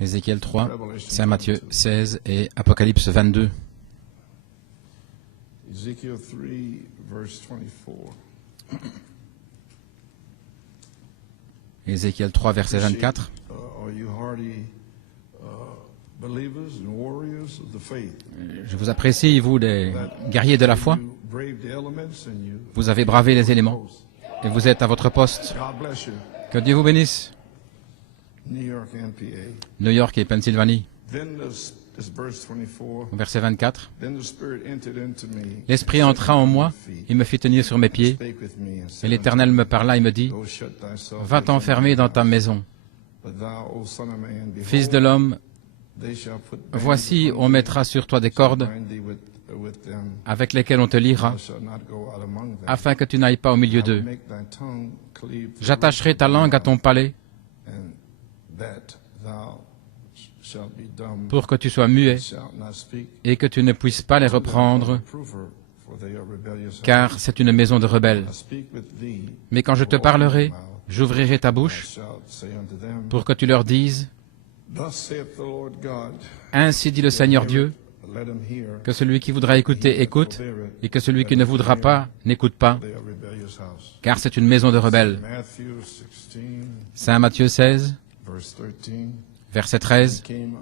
Ézéchiel 3, Saint Matthieu 16 et Apocalypse 22. Ezekiel 3, verse 24. Ézéchiel 3, verset 24. Are you hardy believers and warriors of the faith? Je vous apprécie, vous, les guerriers de la foi. You brave the elements and you. Vous avez bravé les éléments et vous êtes à votre poste. God bless you. Que Dieu vous bénisse. New York and PA. New York et Pennsylvanie. Then this verse 24. Verset 24. Then the Spirit entered into me. L'Esprit entra en moi, il me fit tenir sur mes pieds, Spake with me and et said, l'Éternel me parla et me dit, Go shut thyself va t'enfermer dans ta maison. But thou, O son of man, Fils behold, de l'homme, they shall put voici, bands on mettra sur toi des cordes bind thee with them. avec lesquelles on te liera, Thou shalt not go out among them. afin que tu n'ailles pas au milieu I will d'eux. make thy tongue cleave to the J'attacherai ta langue à ton palais and that thou shalt be dumb, pour que tu sois muet shalt not speak et que tu ne puisses pas les reprendre, reprover, for they are rebellious. car c'est une maison de rebelles. I speak with thee, Mais quand je te parlerai, j'ouvrirai ta I bouche shalt say unto them, pour que tu leur dises, Thus saith the Lord God, ainsi dit le Seigneur Dieu, let him hear, que celui qui voudra écouter écoute, et que celui qui ne voudra pas n'écoute pas, they are rebellious house. car c'est une maison de rebelles. Matthew 16, Saint Matthieu 16, verse 13, verset 13. came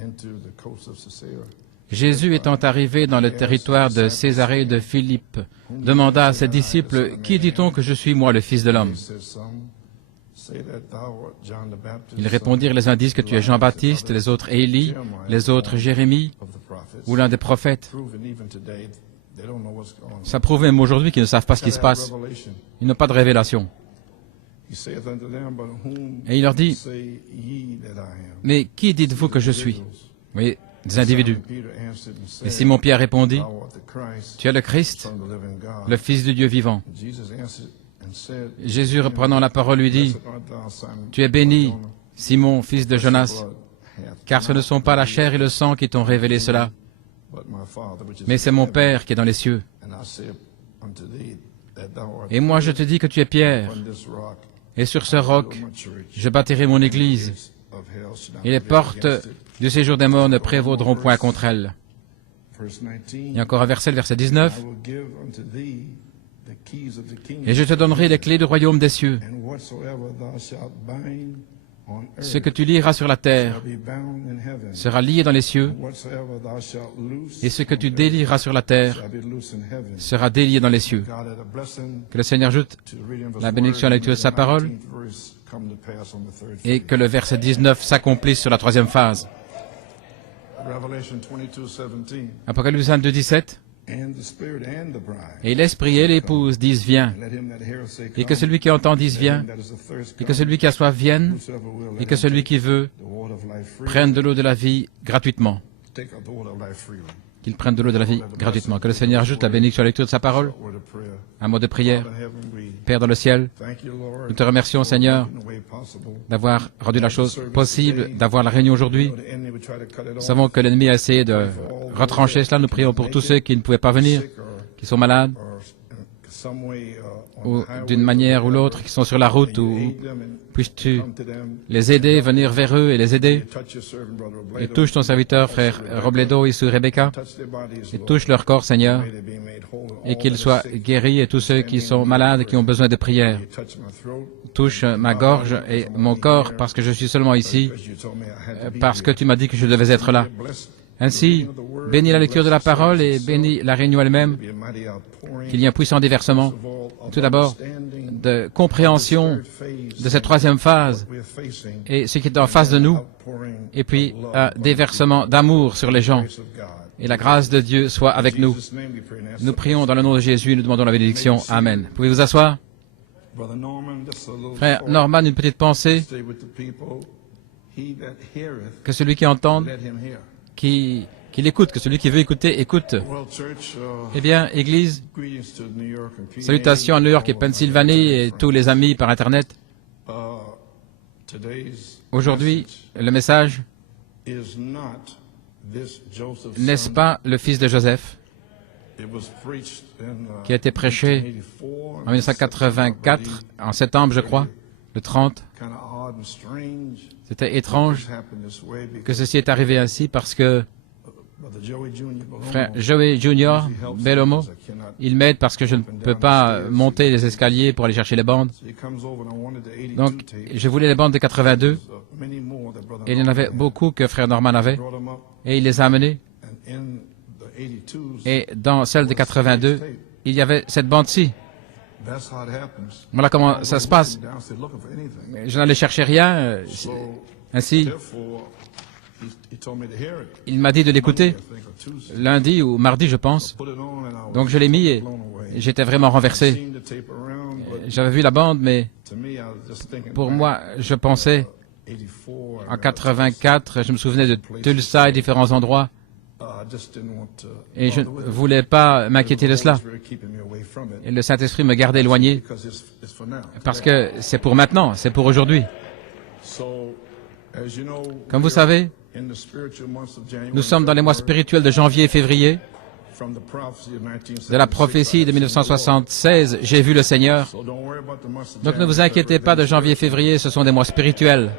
into the coast of Caesarea. Jésus étant arrivé dans le territoire de Césarée de Philippe, demanda à ses disciples, « Qui dit-on que je suis, moi, le Fils de l'homme ?» He said, Some say that thou art John the Baptist, Ils répondirent, les uns disent que tu es Jean-Baptiste, les autres Élie, les autres Jérémie, of the prophets. ou l'un des prophètes. Proven even today, they don't know what's going on. Ça prouve même aujourd'hui qu'ils ne savent pas ce qui se passe. Revelation. Ils n'ont pas de révélation. He saith unto them, But whom Et il leur dit, say ye that I am? « Mais qui dites-vous que je suis ?» Oui, des individus. Peter answered and Et said, Simon-Pierre répondit, Thou art the Christ, « Tu es le Christ, Son of the living God. le Fils du Dieu vivant. Jesus answered and said, » Jésus, reprenant la parole, lui dit, Blessed art thou, Simon, « Tu es béni, Jonah, Simon, fils de Jonas, blood hath car ce ne sont pas la chair et le sang qui t'ont révélé cela, but my Father which is mais in c'est mon heaven. Père qui est dans les cieux. And I say unto thee that thou art Et moi je te dis que tu es Pierre, upon this rock, et sur ce roc, my church, je bâtirai mon église, gates of hell shall not et les prevail portes against it. du séjour des morts ne prévaudront point contre elle. Verse 19, Il y a encore un verset, le verset 19. I will give unto thee the keys of the kingdom, Et je te donnerai les clés du royaume des cieux. and whatsoever thou shalt bind on Ce earth que tu liras sur la terre shall be bound in heaven, sera lié dans les cieux, and whatsoever thou shalt loose et ce que tu on earth délieras sur la terre shall be loose in heaven. sera délié dans les cieux. God had a blessing Que le Seigneur ajoute to the reading of his la bénédiction à la word, lecture de sa and the parole, 19th verse come to pass on the third et phase. que le verset 19 s'accomplisse sur la troisième phase. Revelation 22:17. Apocalypse 22, 17. And the Spirit and the bride. Et l'Esprit et l'épouse disent, viens. And let him that heareth say, Et que Come. celui qui entend dise, Let viens. him that is athirst Et que come. celui qui a soif vienne. Whosoever will, Et let que him celui take qui veut the water of life freely. prenne de l'eau de la vie gratuitement. Take up the water of life freely. Qu'il prenne de l'eau de la vie gratuitement. Que le Seigneur ajoute la bénédiction à la lecture de sa parole. Word of prayer. Un mot de prière. Father in heaven, we Père dans le ciel, thank you, Lord, nous te remercions, Seigneur, in a way possible. d'avoir rendu la chose possible, d'avoir la réunion aujourd'hui. Know the enemy would try to cut it Nous off, savons que l'ennemi a essayé de retrancher cela. Nous prions pour tous ceux qui ne pouvaient pas venir, sick or qui sont malades, in some way on ou the highway, d'une manière ou l'autre, qui sont sur la route, ou aid them and puisses-tu come to them. les aider, venir vers eux et les aider. Touch your servant, brother Et Robledo. touche ton serviteur, frère Robledo, et sous Rebecca, Touch their bodies, et Lord. touche leur corps, Seigneur, May they be made whole and et all qu'ils that are soient sick. guéris, et tous ceux qui sont malades et qui ont besoin de prière. You touch my throat, Touche ma gorge et mon corps, parce que je suis seulement ici, because you told me I had to be parce que here. tu m'as dit que je devais être là. Bless Ainsi, bénis la lecture de la parole et bénis la réunion elle-même, be a mighty outpouring qu'il y ait un puissant déversement, of all of tout d'abord, understanding de compréhension de cette troisième phase we're facing, et ce qui est en face de nous, outpouring et puis of love, un déversement d'amour sur les gens. grace of God. Et la grâce de Dieu soit avec nous. In Jesus' name we pray and ask Nous it. prions dans le nom de Jésus et nous demandons la bénédiction. Amen. Pouvez vous asseoir? Brother Norman, just a little Frère thought. Norman, une petite pensée, Stay with the people. He that heareth, que celui qui entend, let him hear. qu'il écoute, que celui qui veut écouter, écoute. Well, church, Eh bien, Église, greetings to New York and PA. salutations à New York et Pennsylvanie et tous les amis par Internet. Today's Aujourd'hui, le message, is not this Joseph's n'est-ce son. pas le fils de Joseph, It was preached in, qui a été prêché 1984, en 1984, en septembre, je crois. le 30. kind of odd and strange C'était étrange this happened this way que because ceci est arrivé ainsi parce que Brother Joey Jr. Bellomo frère Joey Junior Bellomo, because I cannot. il m'aide parce que je ne peux pas monter les escaliers pour aller chercher les bandes. So he comes over and I wanted the 82 Donc, tape. je voulais les bandes de 82 Many more that Brother et il y en avait Norman beaucoup que frère Norman avait brought them up, et il les a amenés. and in the 82s, Et dans celle de 82, il y avait cette bande-ci. that's how it happens. Voilà comment ça se passe. Downstairs looking for anything. Je n'allais chercher rien. So Ainsi, therefore, he told me to hear it. il m'a dit de l'écouter I think or Tuesday. lundi ou mardi, je pense. Put it on and I was Donc je l'ai mis et blown away. j'étais vraiment renversé. Seen the tape around, but J'avais vu la bande, mais to me, I was just thinking pour back, moi, je pensais 84. en 84, je me souvenais de Tulsa et différents endroits I just didn't want to et je ne bother with it. voulais pas m'inquiéter de cela. The Holy Spirit keeping me away from it, Et le Saint-Esprit me gardait éloigné because it's for now. parce que c'est pour maintenant, c'est pour aujourd'hui. So, as you know, Comme vous we are savez, in the spiritual months of January, nous sommes dans les mois spirituels de janvier et février. from the prophecy of 1976. De la prophétie de 1976, j'ai vu le Seigneur. So don't worry about the months of Donc ne vous January, inquiétez pas de janvier et février, ce sont des mois spirituels.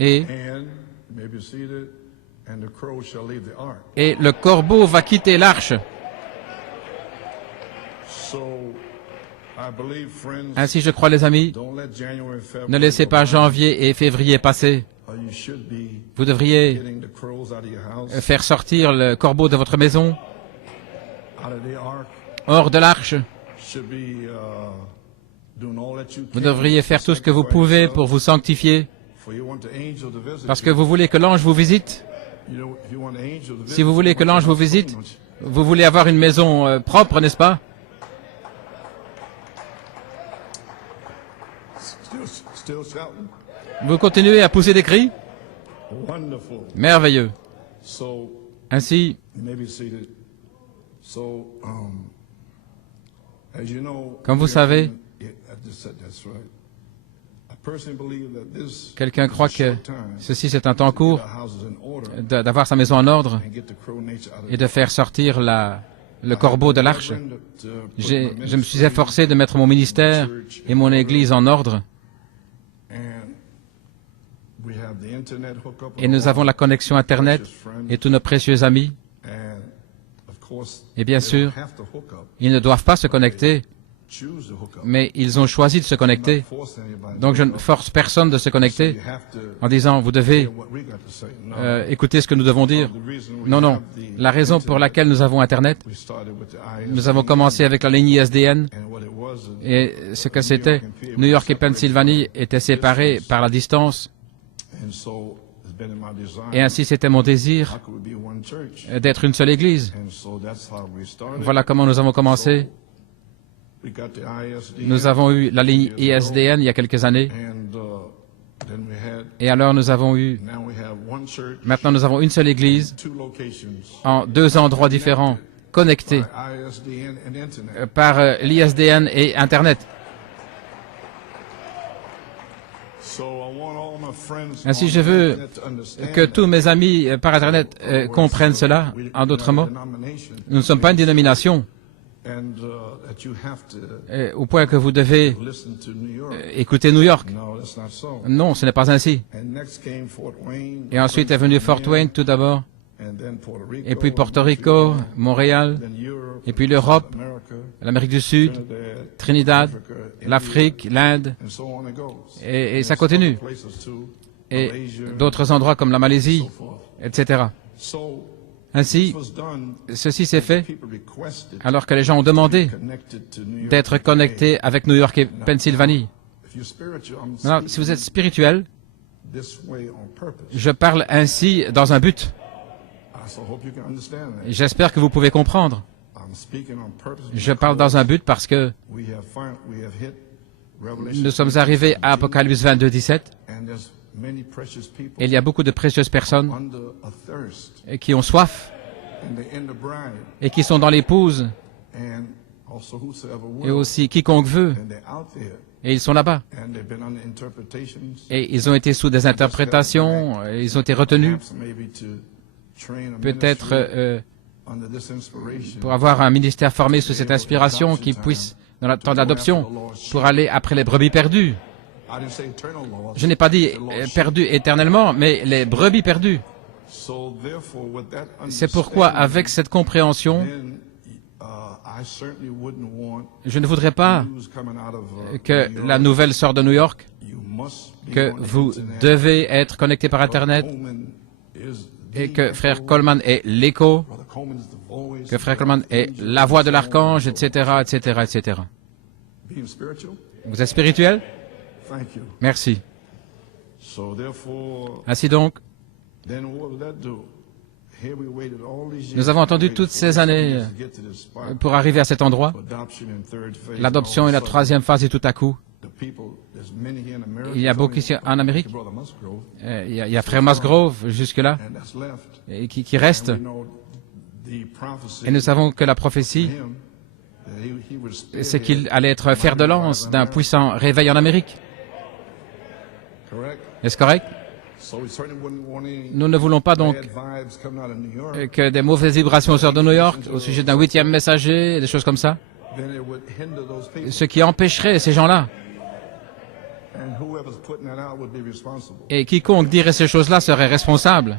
Et, maybe seated, and the crow shall leave the ark. et le corbeau va quitter l'arche. So, I believe, friends, Ainsi je crois les amis, don't let January, February ne laissez go pas by, janvier et février passer. or you should be Vous devriez getting the crows out of your house, faire sortir le corbeau de votre maison, out of the ark. hors de l'arche. Should be doing all that you Vous can devriez faire tout ce que vous sanctify pouvez yourself, pour vous sanctifier, for you want the angel to visit parce que you. vous voulez que l'ange vous visite. You know, if you want the angel to visit Si vous voulez you, que want l'ange your vous house visite, clean, don't you? vous voulez avoir une maison propre, n'est-ce pas? Still shouting. Vous continuez à pousser des cris? Wonderful. Merveilleux. So, Ainsi, you may be seated. So, as you know, Comme vous we are savez, in- I just said that's right. I personally believe that this quelqu'un is a croit que short time ceci c'est un temps to court get our houses in order d'avoir sa maison en ordre and get the crow nature out of et de faire sortir le corbeau de l'arche. Je me suis efforcé de mettre mon ministère et mon église en ordre et nous avons la connexion Internet et tous nos précieux amis. Et bien sûr, ils ne doivent pas se connecter, mais ils ont choisi de se connecter. Donc je ne force personne de se connecter en disant vous devez écouter ce que nous devons dire. Non, non. La raison pour laquelle nous avons Internet, nous avons commencé avec la ligne ISDN et ce que c'était, New York et Pennsylvanie étaient séparés par la distance et ainsi c'était mon désir d'être une seule église. Voilà comment nous avons commencé. Nous avons eu la ligne ISDN il y a quelques années. Et alors nous avons eu, maintenant nous avons une seule église en deux endroits différents, connectés par l'ISDN et Internet. Ainsi je veux que tous mes amis par Internet comprennent cela. En d'autres mots, nous ne sommes pas une dénomination. Au point que vous devez écouter New York. Non, ce n'est pas ainsi. Et ensuite est venu Fort Wayne tout d'abord, et puis Porto Rico, Montréal, et puis l'Europe, l'Amérique du Sud, Trinidad, l'Afrique, l'Inde, et ça continue. Et d'autres endroits comme la Malaisie, etc. Ainsi, ceci s'est fait alors que les gens ont demandé d'être connectés avec New York et Pennsylvanie. Maintenant, si vous êtes spirituel, je parle ainsi dans un but. J'espère que vous pouvez comprendre. Je parle dans un but parce que nous sommes arrivés à Apocalypse 22, 17. Et il y a beaucoup de précieuses personnes qui ont soif et qui sont dans l'épouse et aussi quiconque veut. Et ils sont là-bas. Et ils ont été sous des interprétations, ils ont été retenus peut-être pour avoir un ministère formé sous cette inspiration qui puisse, dans le temps d'adoption, pour aller après les brebis perdues. Je n'ai pas dit perdues éternellement, mais les brebis perdues. C'est pourquoi, avec cette compréhension, je ne voudrais pas que la nouvelle sorte de New York, que vous devez être connecté par Internet, et que Frère Coleman est l'écho, que Frère Coleman est la voix de l'archange, etc., etc., etc. Vous êtes spirituel? Merci. Ainsi donc, nous avons attendu toutes ces années pour arriver à cet endroit. L'adoption est la troisième phase et tout à coup, il y a beaucoup ici en Amérique. Il y a Frère Musgrove jusque-là qui reste. Et nous savons que la prophétie, c'est qu'il allait être fer de lance d'un puissant réveil en Amérique. Est-ce correct? Nous ne voulons pas donc que des mauvaises vibrations sortent de New York au sujet d'un 8e messager, des choses comme ça. Ce qui empêcherait ces gens-là. Et quiconque dirait ces choses-là serait responsable.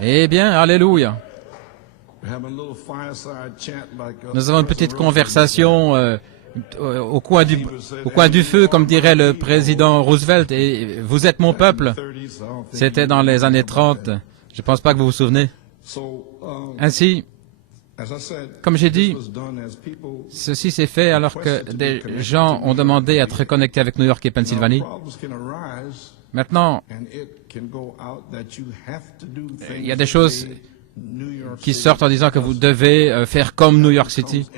Eh bien, alléluia. Nous avons une petite conversation au coin du feu, comme dirait le président Roosevelt, et vous êtes mon peuple. C'était dans les années 30. Je ne pense pas que vous vous souvenez. Ainsi, comme j'ai dit, ceci s'est fait alors que des gens ont demandé à être connectés avec New York et Pennsylvanie. Maintenant, il y a des choses qui sortent en disant que vous devez faire comme New York City.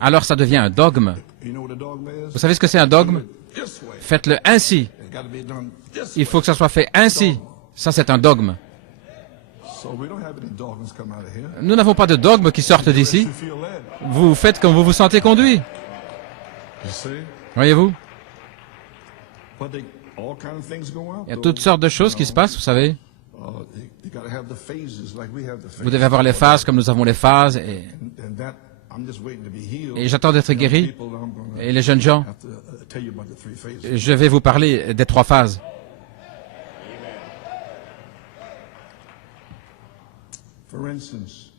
Alors ça devient un dogme. Vous savez ce que c'est un dogme? Faites-le ainsi. Il faut que ça soit fait ainsi. Ça, c'est un dogme. Nous n'avons pas de dogme qui sortent d'ici. Vous faites comme vous vous sentez conduit. Voyez-vous? Il y a toutes sortes de choses qui se passent, vous savez. Vous devez avoir les phases comme nous avons les phases. Et j'attends d'être guéri. Et les jeunes gens, je vais vous parler des 3 phases.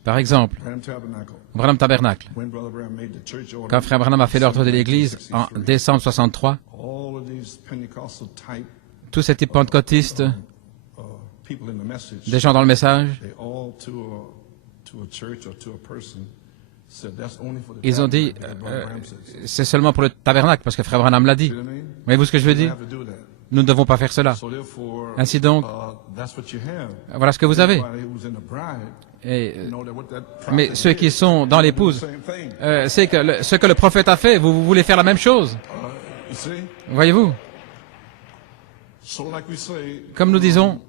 Par exemple, Branham Tabernacle. Quand Frère Branham a fait l'ordre de l'Église en décembre 63, tous ces types pentecôtistes, des gens dans le message, ils ont dit, c'est seulement pour le tabernacle, parce que Frère Branham l'a dit. Voyez-vous ce que je veux dire? Nous ne devons pas faire cela. Ainsi donc, voilà ce que vous avez. Mais ceux qui sont dans l'épouse, c'est que ce que le prophète a fait, vous voulez faire la même chose. Voyez-vous? Comme nous disons,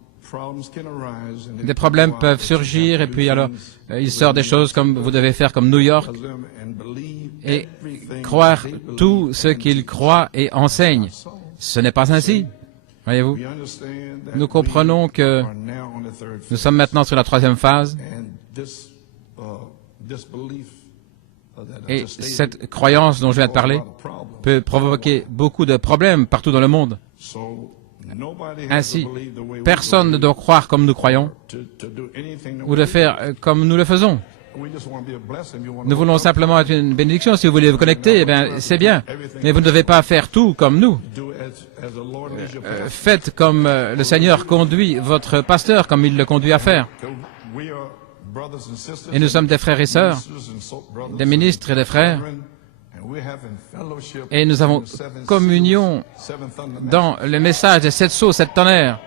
des problèmes peuvent surgir et puis alors il sort des choses comme vous devez faire comme New York et croire tout ce qu'il croit et enseigne. Ce n'est pas ainsi. Voyez-vous? Nous comprenons que nous sommes maintenant sur la 3e phase et cette croyance dont je viens de parler peut provoquer beaucoup de problèmes partout dans le monde. Ainsi, personne ne doit croire comme nous croyons ou de faire comme nous le faisons. Nous voulons simplement être une bénédiction. Si vous voulez vous connecter, eh bien, c'est bien. Mais vous ne devez pas faire tout comme nous. Faites comme le Seigneur conduit votre pasteur, comme il le conduit à faire. Et nous sommes des frères et sœurs, des ministres et des frères. Et nous avons communion dans le message des 7 sceaux, 7 tonnerres.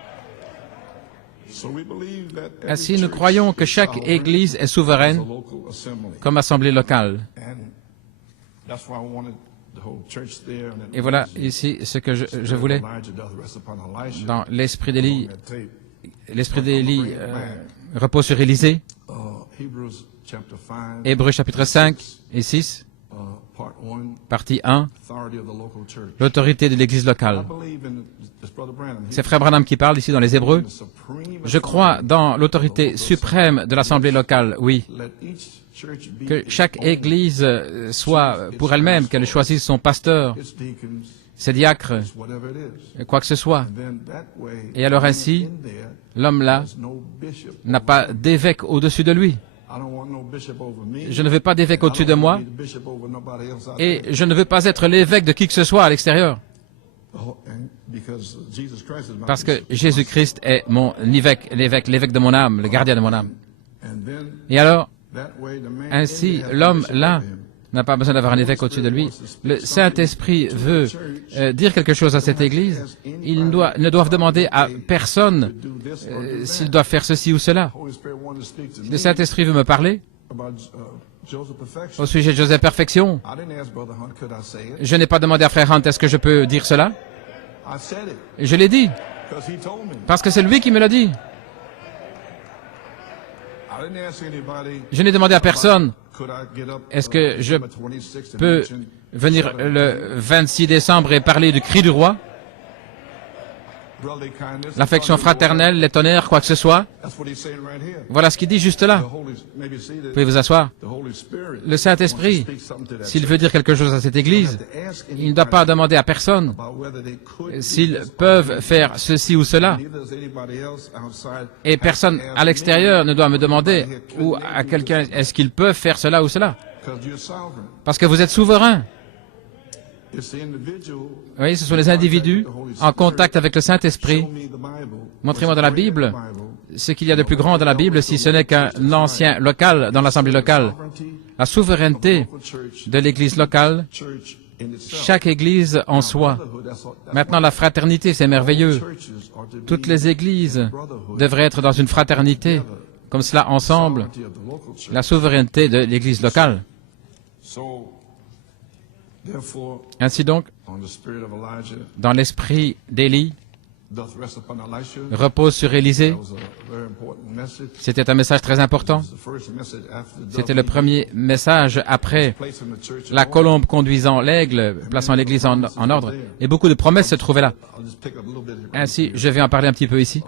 Ainsi, nous croyons que chaque Église est souveraine comme assemblée locale. Et voilà ici ce que je voulais. Dans l'esprit d'Élie, repose sur Élisée. Hébreux chapitre 5 et 6. Partie 1, l'autorité de l'Église locale. C'est Frère Branham qui parle ici dans les Hébreux. Je crois dans l'autorité suprême de l'Assemblée locale, oui. Que chaque Église soit pour elle-même, qu'elle choisisse son pasteur, ses diacres, quoi que ce soit. Et alors ainsi, l'homme-là n'a pas d'évêque au-dessus de lui. Je ne veux pas d'évêque au-dessus de moi et je ne veux pas être l'évêque de qui que ce soit à l'extérieur. Parce que Jésus-Christ est mon évêque, l'évêque de mon âme, le gardien de mon âme. Et alors, ainsi, l'homme là n'a pas besoin d'avoir un évêque au-dessus de lui. Le Saint-Esprit veut dire quelque chose à cette Église. Ils ne doivent demander à personne s'ils doivent faire ceci ou cela. Le Saint-Esprit veut me parler au sujet de Joseph Perfection. Je n'ai pas demandé à Frère Hunt, est-ce que je peux dire cela? Je l'ai dit, parce que c'est lui qui me l'a dit. Je n'ai demandé à personne, est-ce que je peux venir le 26 décembre et parler du cri du roi? L'affection fraternelle, les tonnerres, quoi que ce soit. Voilà ce qu'il dit juste là. Vous pouvez vous asseoir. Le Saint-Esprit, s'il veut dire quelque chose à cette Église, il ne doit pas demander à personne s'ils peuvent faire ceci ou cela. Et personne à l'extérieur ne doit me demander ou à quelqu'un est-ce qu'ils peuvent faire cela ou cela. Parce que vous êtes souverain. Oui, ce sont les individus en contact avec le Saint-Esprit. Montrez-moi dans la Bible ce qu'il y a de plus grand dans la Bible, si ce n'est qu'un ancien local dans l'Assemblée locale. La souveraineté de l'Église locale, chaque Église en soi. Maintenant, la fraternité, c'est merveilleux. Toutes les Églises devraient être dans une fraternité, comme cela ensemble, la souveraineté de l'Église locale. Ainsi donc, dans l'esprit d'Élie, repose sur Élisée. C'était un message très important. C'était le premier message après la colombe conduisant l'aigle, plaçant l'Église en ordre. Et beaucoup de promesses se trouvaient là. Ainsi, je vais en parler un petit peu ici.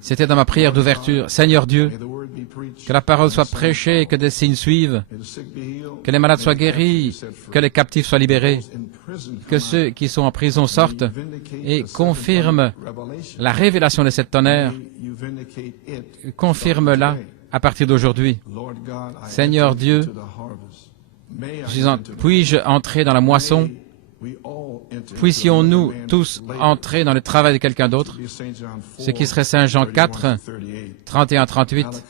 C'était dans ma prière d'ouverture. Seigneur Dieu, que la parole soit prêchée, que des signes suivent, que les malades soient guéris, que les captifs soient libérés, que ceux qui sont en prison sortent et confirment la révélation de cette tonnerre. Confirme-la à partir d'aujourd'hui. Seigneur Dieu, puis-je entrer dans la moisson? Puissions-nous tous entrer dans le travail de quelqu'un d'autre, ce qui serait Saint Jean 4, 31-38.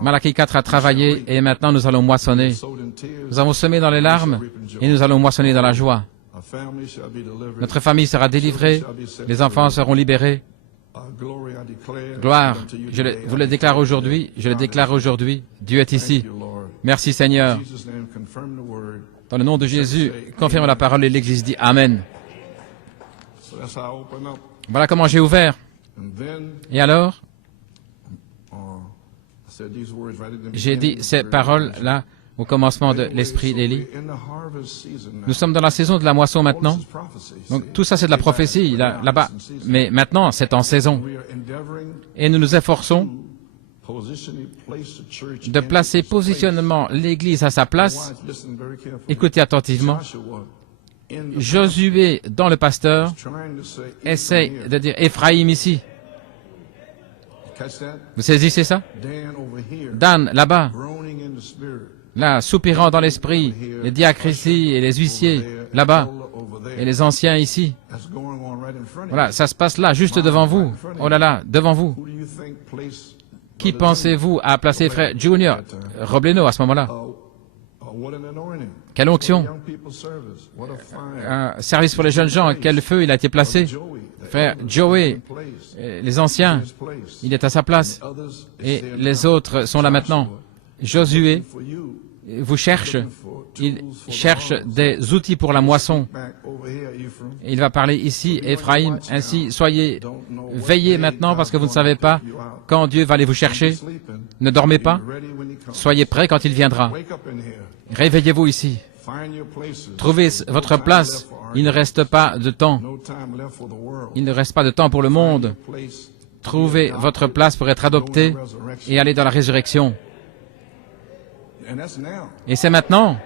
Malachie 4 a travaillé et maintenant nous allons moissonner. Nous avons semé dans les larmes et nous allons moissonner dans la joie. Notre famille sera délivrée, les enfants seront libérés. Gloire, vous le déclare aujourd'hui, je le déclare aujourd'hui, Dieu est ici. Merci Seigneur. Dans le nom de Jésus, confirme la parole et l'Église dit Amen. Voilà comment j'ai ouvert. Et alors, j'ai dit ces paroles-là au commencement de l'esprit d'Élie. Nous sommes dans la saison de la moisson maintenant. Donc tout ça c'est de la prophétie là-bas. Mais maintenant c'est en saison. Et nous nous efforçons de placer positionnement l'Église à sa place. Écoutez attentivement. Josué, dans le pasteur, essaye de dire Éphraïm ici. Vous saisissez ça? Dan, là-bas, là, soupirant dans l'esprit, les diacres ici et les huissiers, là-bas, et les anciens ici. Voilà, ça se passe là, juste devant vous. Oh là là, devant vous. Qui pensez-vous à placer frère Junior Robledo à ce moment-là? Quelle onction! Un service pour les jeunes gens, quel feu il a été placé? Frère Joey, les anciens, il est à sa place. Et les autres sont là maintenant. Josué, vous cherche. Il cherche des outils pour la moisson. Il va parler ici, Éphraïm. Ainsi, soyez veillés maintenant parce que vous ne savez pas quand Dieu va aller vous chercher. Ne dormez pas. Soyez prêts quand il viendra. Réveillez-vous ici. Trouvez votre place. Il ne reste pas de temps. Il ne reste pas de temps pour le monde. Trouvez votre place pour être adopté et aller dans la résurrection. Et c'est maintenant.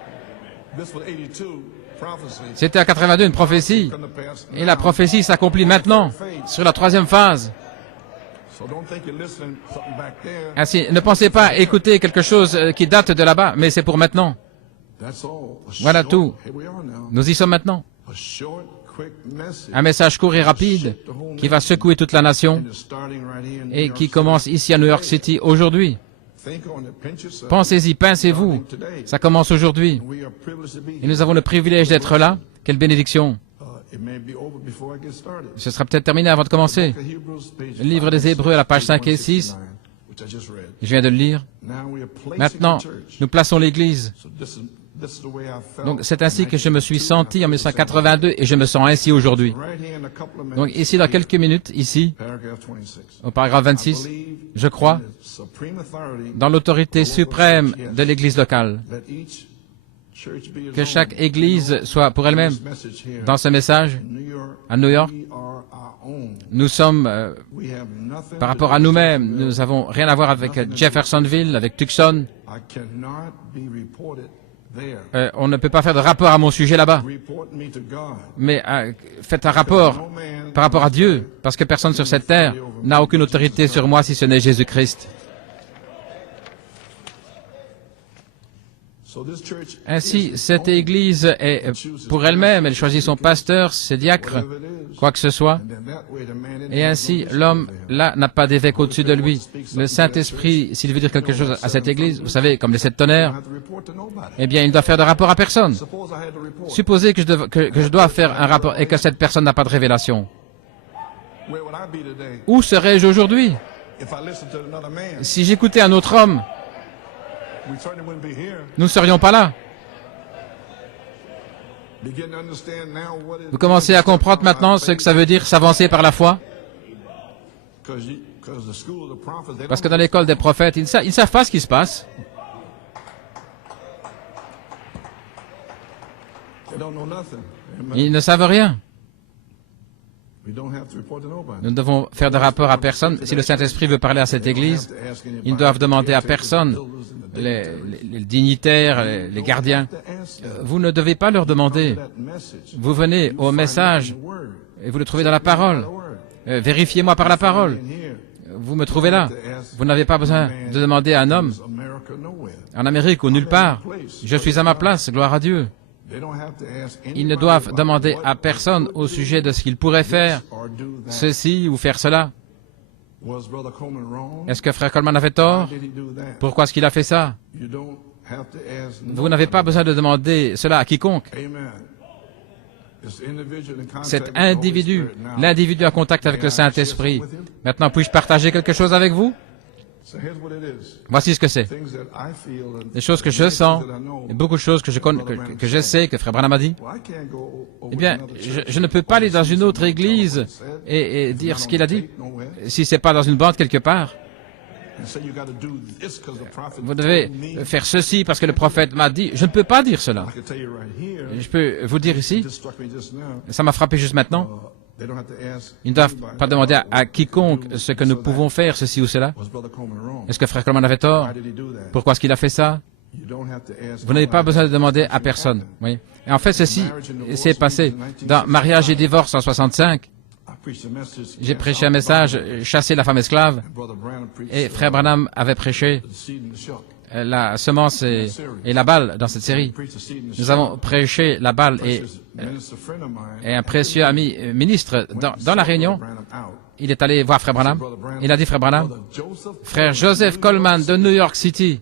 C'était à 82 une prophétie. Et la prophétie s'accomplit maintenant, sur la troisième phase. Ainsi, ne pensez pas écouter quelque chose qui date de là-bas, mais c'est pour maintenant. Voilà tout. Nous y sommes maintenant. Un message court et rapide qui va secouer toute la nation et qui commence ici à New York City aujourd'hui. Pensez-y, pincez-vous. Ça commence aujourd'hui. Et nous avons le privilège d'être là. Quelle bénédiction. Ce sera peut-être terminé avant de commencer. Le livre des Hébreux à la page 5 et 6. Je viens de le lire. Maintenant, nous plaçons l'Église. Donc, c'est ainsi que je me suis senti en 1982 et je me sens ainsi aujourd'hui. Donc, ici, dans quelques minutes, ici, au paragraphe 26, je crois dans l'autorité suprême de l'Église locale. Que chaque Église soit pour elle-même. Dans ce message, à New York, nous sommes, par rapport à nous-mêmes, nous n'avons rien à voir avec Jeffersonville, avec Tucson. On ne peut pas faire de rapport à mon sujet là-bas. Mais faites un rapport par rapport à Dieu, parce que personne sur cette terre n'a aucune autorité sur moi si ce n'est Jésus-Christ. Ainsi, cette Église est pour elle-même, elle choisit son pasteur, ses diacres, quoi que ce soit. Et ainsi, l'homme, là, n'a pas d'évêque au-dessus de lui. Le Saint-Esprit, s'il veut dire quelque chose à cette Église, vous savez, comme les 7 tonnerres, eh bien, il ne doit faire de rapport à personne. Supposez que je dois faire un rapport et que cette personne n'a pas de révélation. Où serais-je aujourd'hui si j'écoutais un autre homme? Nous ne serions pas là. Vous commencez à comprendre maintenant ce que ça veut dire s'avancer par la foi? Parce que dans l'école des prophètes, ils ne savent pas ce qui se passe. Ils ne savent rien. Nous devons faire de rapport à personne. Si le Saint-Esprit veut parler à cette Église, ils ne doivent demander à personne, les dignitaires, les gardiens. Vous ne devez pas leur demander. Vous venez au message et vous le trouvez dans la parole. Vérifiez-moi par la parole. Vous me trouvez là. Vous n'avez pas besoin de demander à un homme en Amérique ou nulle part. Je suis à ma place, gloire à Dieu. Ils ne doivent demander à personne au sujet de ce qu'ils pourraient faire, ceci ou faire cela. Est-ce que Frère Coleman avait tort? Pourquoi est-ce qu'il a fait ça? Vous n'avez pas besoin de demander cela à quiconque. Cet individu, l'individu en contact avec le Saint-Esprit. Maintenant, puis-je partager quelque chose avec vous? Voici ce que c'est. Des choses que je sens, et beaucoup de choses que je sais, que Frère Branham a dit. Eh bien, je ne peux pas aller dans une autre église et dire ce qu'il a dit, si ce n'est pas dans une bande quelque part. Vous devez faire ceci parce que le prophète m'a dit. Je ne peux pas dire cela. Je peux vous dire ici, ça m'a frappé juste maintenant. Ils ne doivent pas demander à quiconque ce que nous pouvons faire, ceci ou cela. Est-ce que Frère Coleman avait tort? Pourquoi est-ce qu'il a fait ça? Vous n'avez pas besoin de demander à personne. Oui. Et en fait, ceci s'est passé dans Mariage et divorce en 65. J'ai prêché un message, chasser la femme esclave, et Frère Branham avait prêché la semence et la balle dans cette série. Nous avons prêché la balle et un précieux ami ministre dans la réunion. Il est allé voir Frère Branham. Il a dit, Frère Branham, Frère Joseph Coleman de New York City,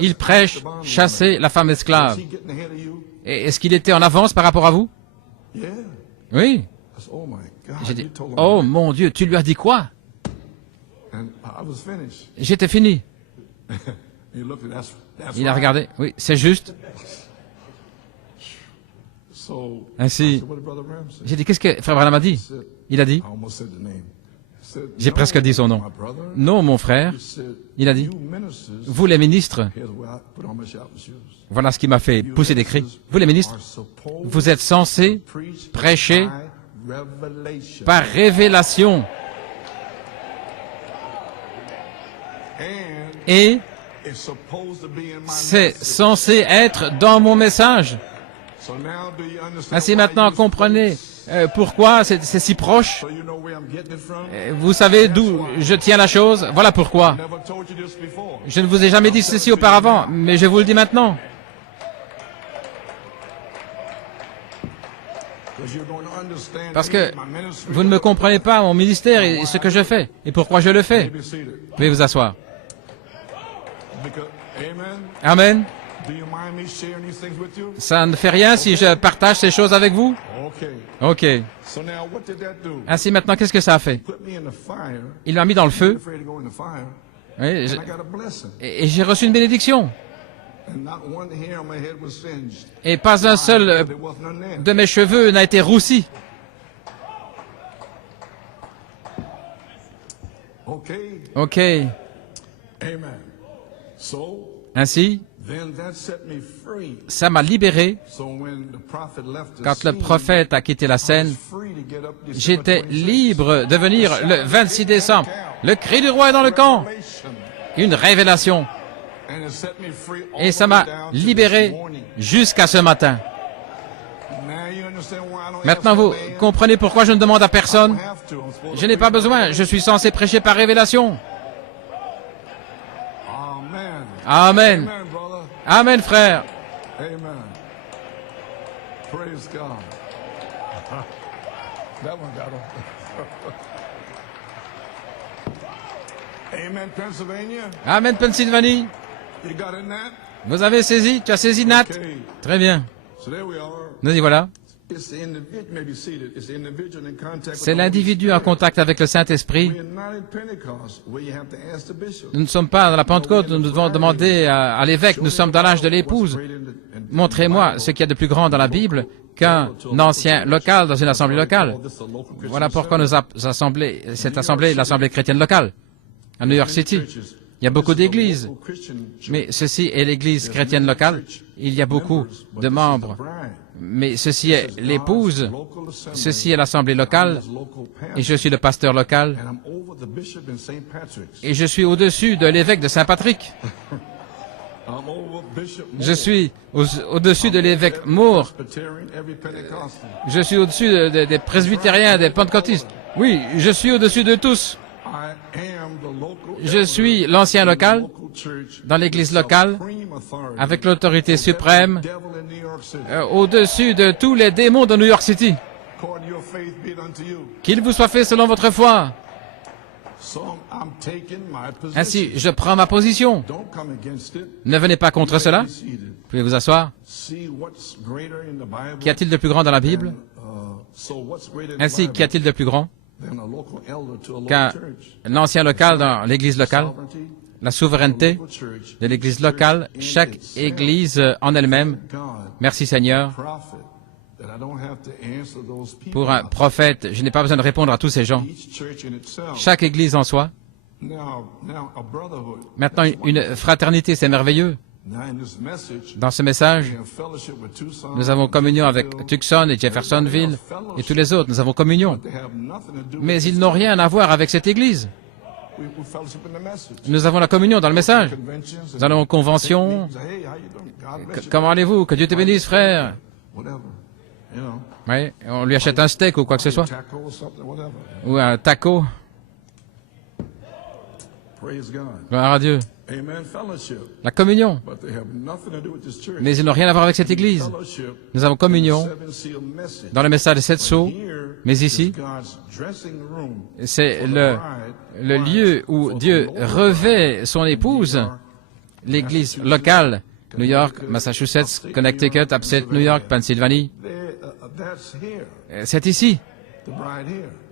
il prêche chasser la femme esclave. Et est-ce qu'il était en avance par rapport à vous? Oui. J'ai dit, oh mon Dieu, tu lui as dit quoi? J'étais fini. He looked at that's Il a right. regardé. Oui, c'est juste. So, Ainsi, I said, what did Brother Branham say? j'ai dit, qu'est-ce que Frère Branham a dit? Il a dit, I almost said the name. He said, j'ai presque dit son nom. my brother. Non, mon frère, He said, il a dit, you ministers, vous les ministres, here's where I put on my shouting shoes. voilà ce qui m'a fait pousser des cris. Vous les ministres, Are supposed vous êtes censés to preach prêcher by revelation. par révélation. And Et it's supposed to be in my c'est message. censé être dans mon message. So now do you understand Ainsi why maintenant, you comprenez pourquoi c'est si proche. So you know where I'm getting it from? Vous savez d'où je tiens la chose. Voilà pourquoi. Never told you this before. Je ne vous ai jamais dit ceci auparavant, mais je vous le dis maintenant. Because you're going to understand Parce me, que my ministry. vous ne me comprenez pas, mon ministère et ce que je fais, et pourquoi je le fais. Be seated. Veuillez vous asseoir. Because, amen. Amen. Do you mind me sharing these things with you? Ça ne fait rien si je partage ces choses avec vous. Okay. Ok. So now what did that do? Ainsi maintenant, qu'est-ce que ça a fait? Put me in the fire. Il m'a mis dans le I'm feu, afraid to go in the fire. oui, And I got a blessing. et j'ai reçu une bénédiction. And not one hair on my head was singed. Et pas un seul There wasn't none there. de mes cheveux n'a été roussi. Okay. Ok. Amen. So Ainsi, then that set me free. ça m'a libéré. So when the prophet left the Quand le scene, prophète a quitté la I scène, was free to get up December j'étais 26th. libre de venir le 26 décembre. Le cri du roi est dans le camp. Revelation. Une révélation. And it set me free all Et ça the way m'a down to this libéré morning. jusqu'à ce matin. Now you understand why I don't Maintenant, ask vous no man. comprenez pourquoi je ne demande à I personne. don't have to. I'm supposed Je to n'ai pas preach. besoin. Je suis censé prêcher par révélation. Amen. Amen. Amen, brother. Amen, frère. Amen. Praise God. That one got him. Amen, Pennsylvania. Amen, Pennsylvanie. You got in that? Vous avez saisi? Tu as saisi, Nat? Okay. Très bien. So there we are. Nous y voilà. It's the individual, maybe seated. It's the individual in contact with C'est the Holy l'individu en Spirit. contact avec le Saint-Esprit. We're not in Pentecost where you have to ask the bishop. Nous ne sommes pas dans la Pentecôte, nous devons demander à l'évêque, nous sommes dans l'âge de l'épouse. Montrez-moi ce qu'il y a de plus grand dans la Bible qu'un ancien local dans une assemblée locale. Voilà pourquoi cette assemblée est l'assemblée chrétienne locale, à New York City. Il y a beaucoup d'églises, mais ceci est l'église chrétienne locale. Il y a beaucoup de membres, mais ceci est l'épouse, ceci est l'assemblée locale, et je suis le pasteur local, et je suis au-dessus de l'évêque de Saint-Patrick. Je suis au-dessus de l'évêque Moore. Je suis au-dessus des presbytériens, des pentecôtistes. Oui, je suis au-dessus de tous. Je suis l'ancien local dans l'église locale avec l'autorité suprême au-dessus de tous les démons de New York City. Qu'il vous soit fait selon votre foi. Ainsi, je prends ma position. Ne venez pas contre cela. Pouvez vous asseoir. Qu'y a-t-il de plus grand dans la Bible? Ainsi, qu'y a-t-il de plus grand qu'un ancien local dans l'église locale? La souveraineté de l'église locale, chaque église en elle-même. Merci Seigneur. Pour un prophète, je n'ai pas besoin de répondre à tous ces gens. Chaque église en soi. Maintenant, une fraternité, c'est merveilleux. Dans ce message, nous avons communion avec Tucson et Jeffersonville et tous les autres. Nous avons communion. Mais ils n'ont rien à voir avec cette église. Nous avons la communion dans le message. Nous allons aux conventions. Comment allez-vous? Que Dieu te bénisse, frère. Oui, on lui achète un steak ou quoi que ce soit. Ou un taco. Gloire à Dieu. La communion. Mais ils n'ont rien à voir avec cette église. Nous avons communion dans le message de 7 sceaux. Mais ici, c'est le lieu où Dieu revêt son épouse, l'église locale, New York, Massachusetts, Connecticut, Upstate New York, Pennsylvanie. C'est ici.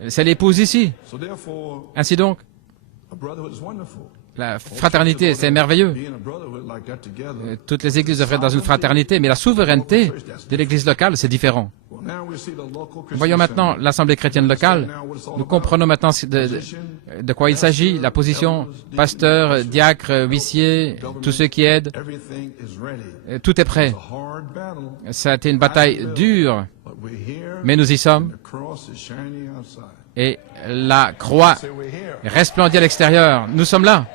C'est l'épouse ici. Ainsi donc, La fraternité, c'est merveilleux. Toutes les églises devraient être dans une fraternité, mais la souveraineté de l'église locale, c'est différent. Voyons maintenant l'Assemblée chrétienne locale. Nous comprenons maintenant de quoi il s'agit, la position, pasteur, diacre, huissier, tous ceux qui aident. Tout est prêt. Ça a été une bataille dure, mais nous y sommes. Et la croix resplendit à l'extérieur. Nous sommes là.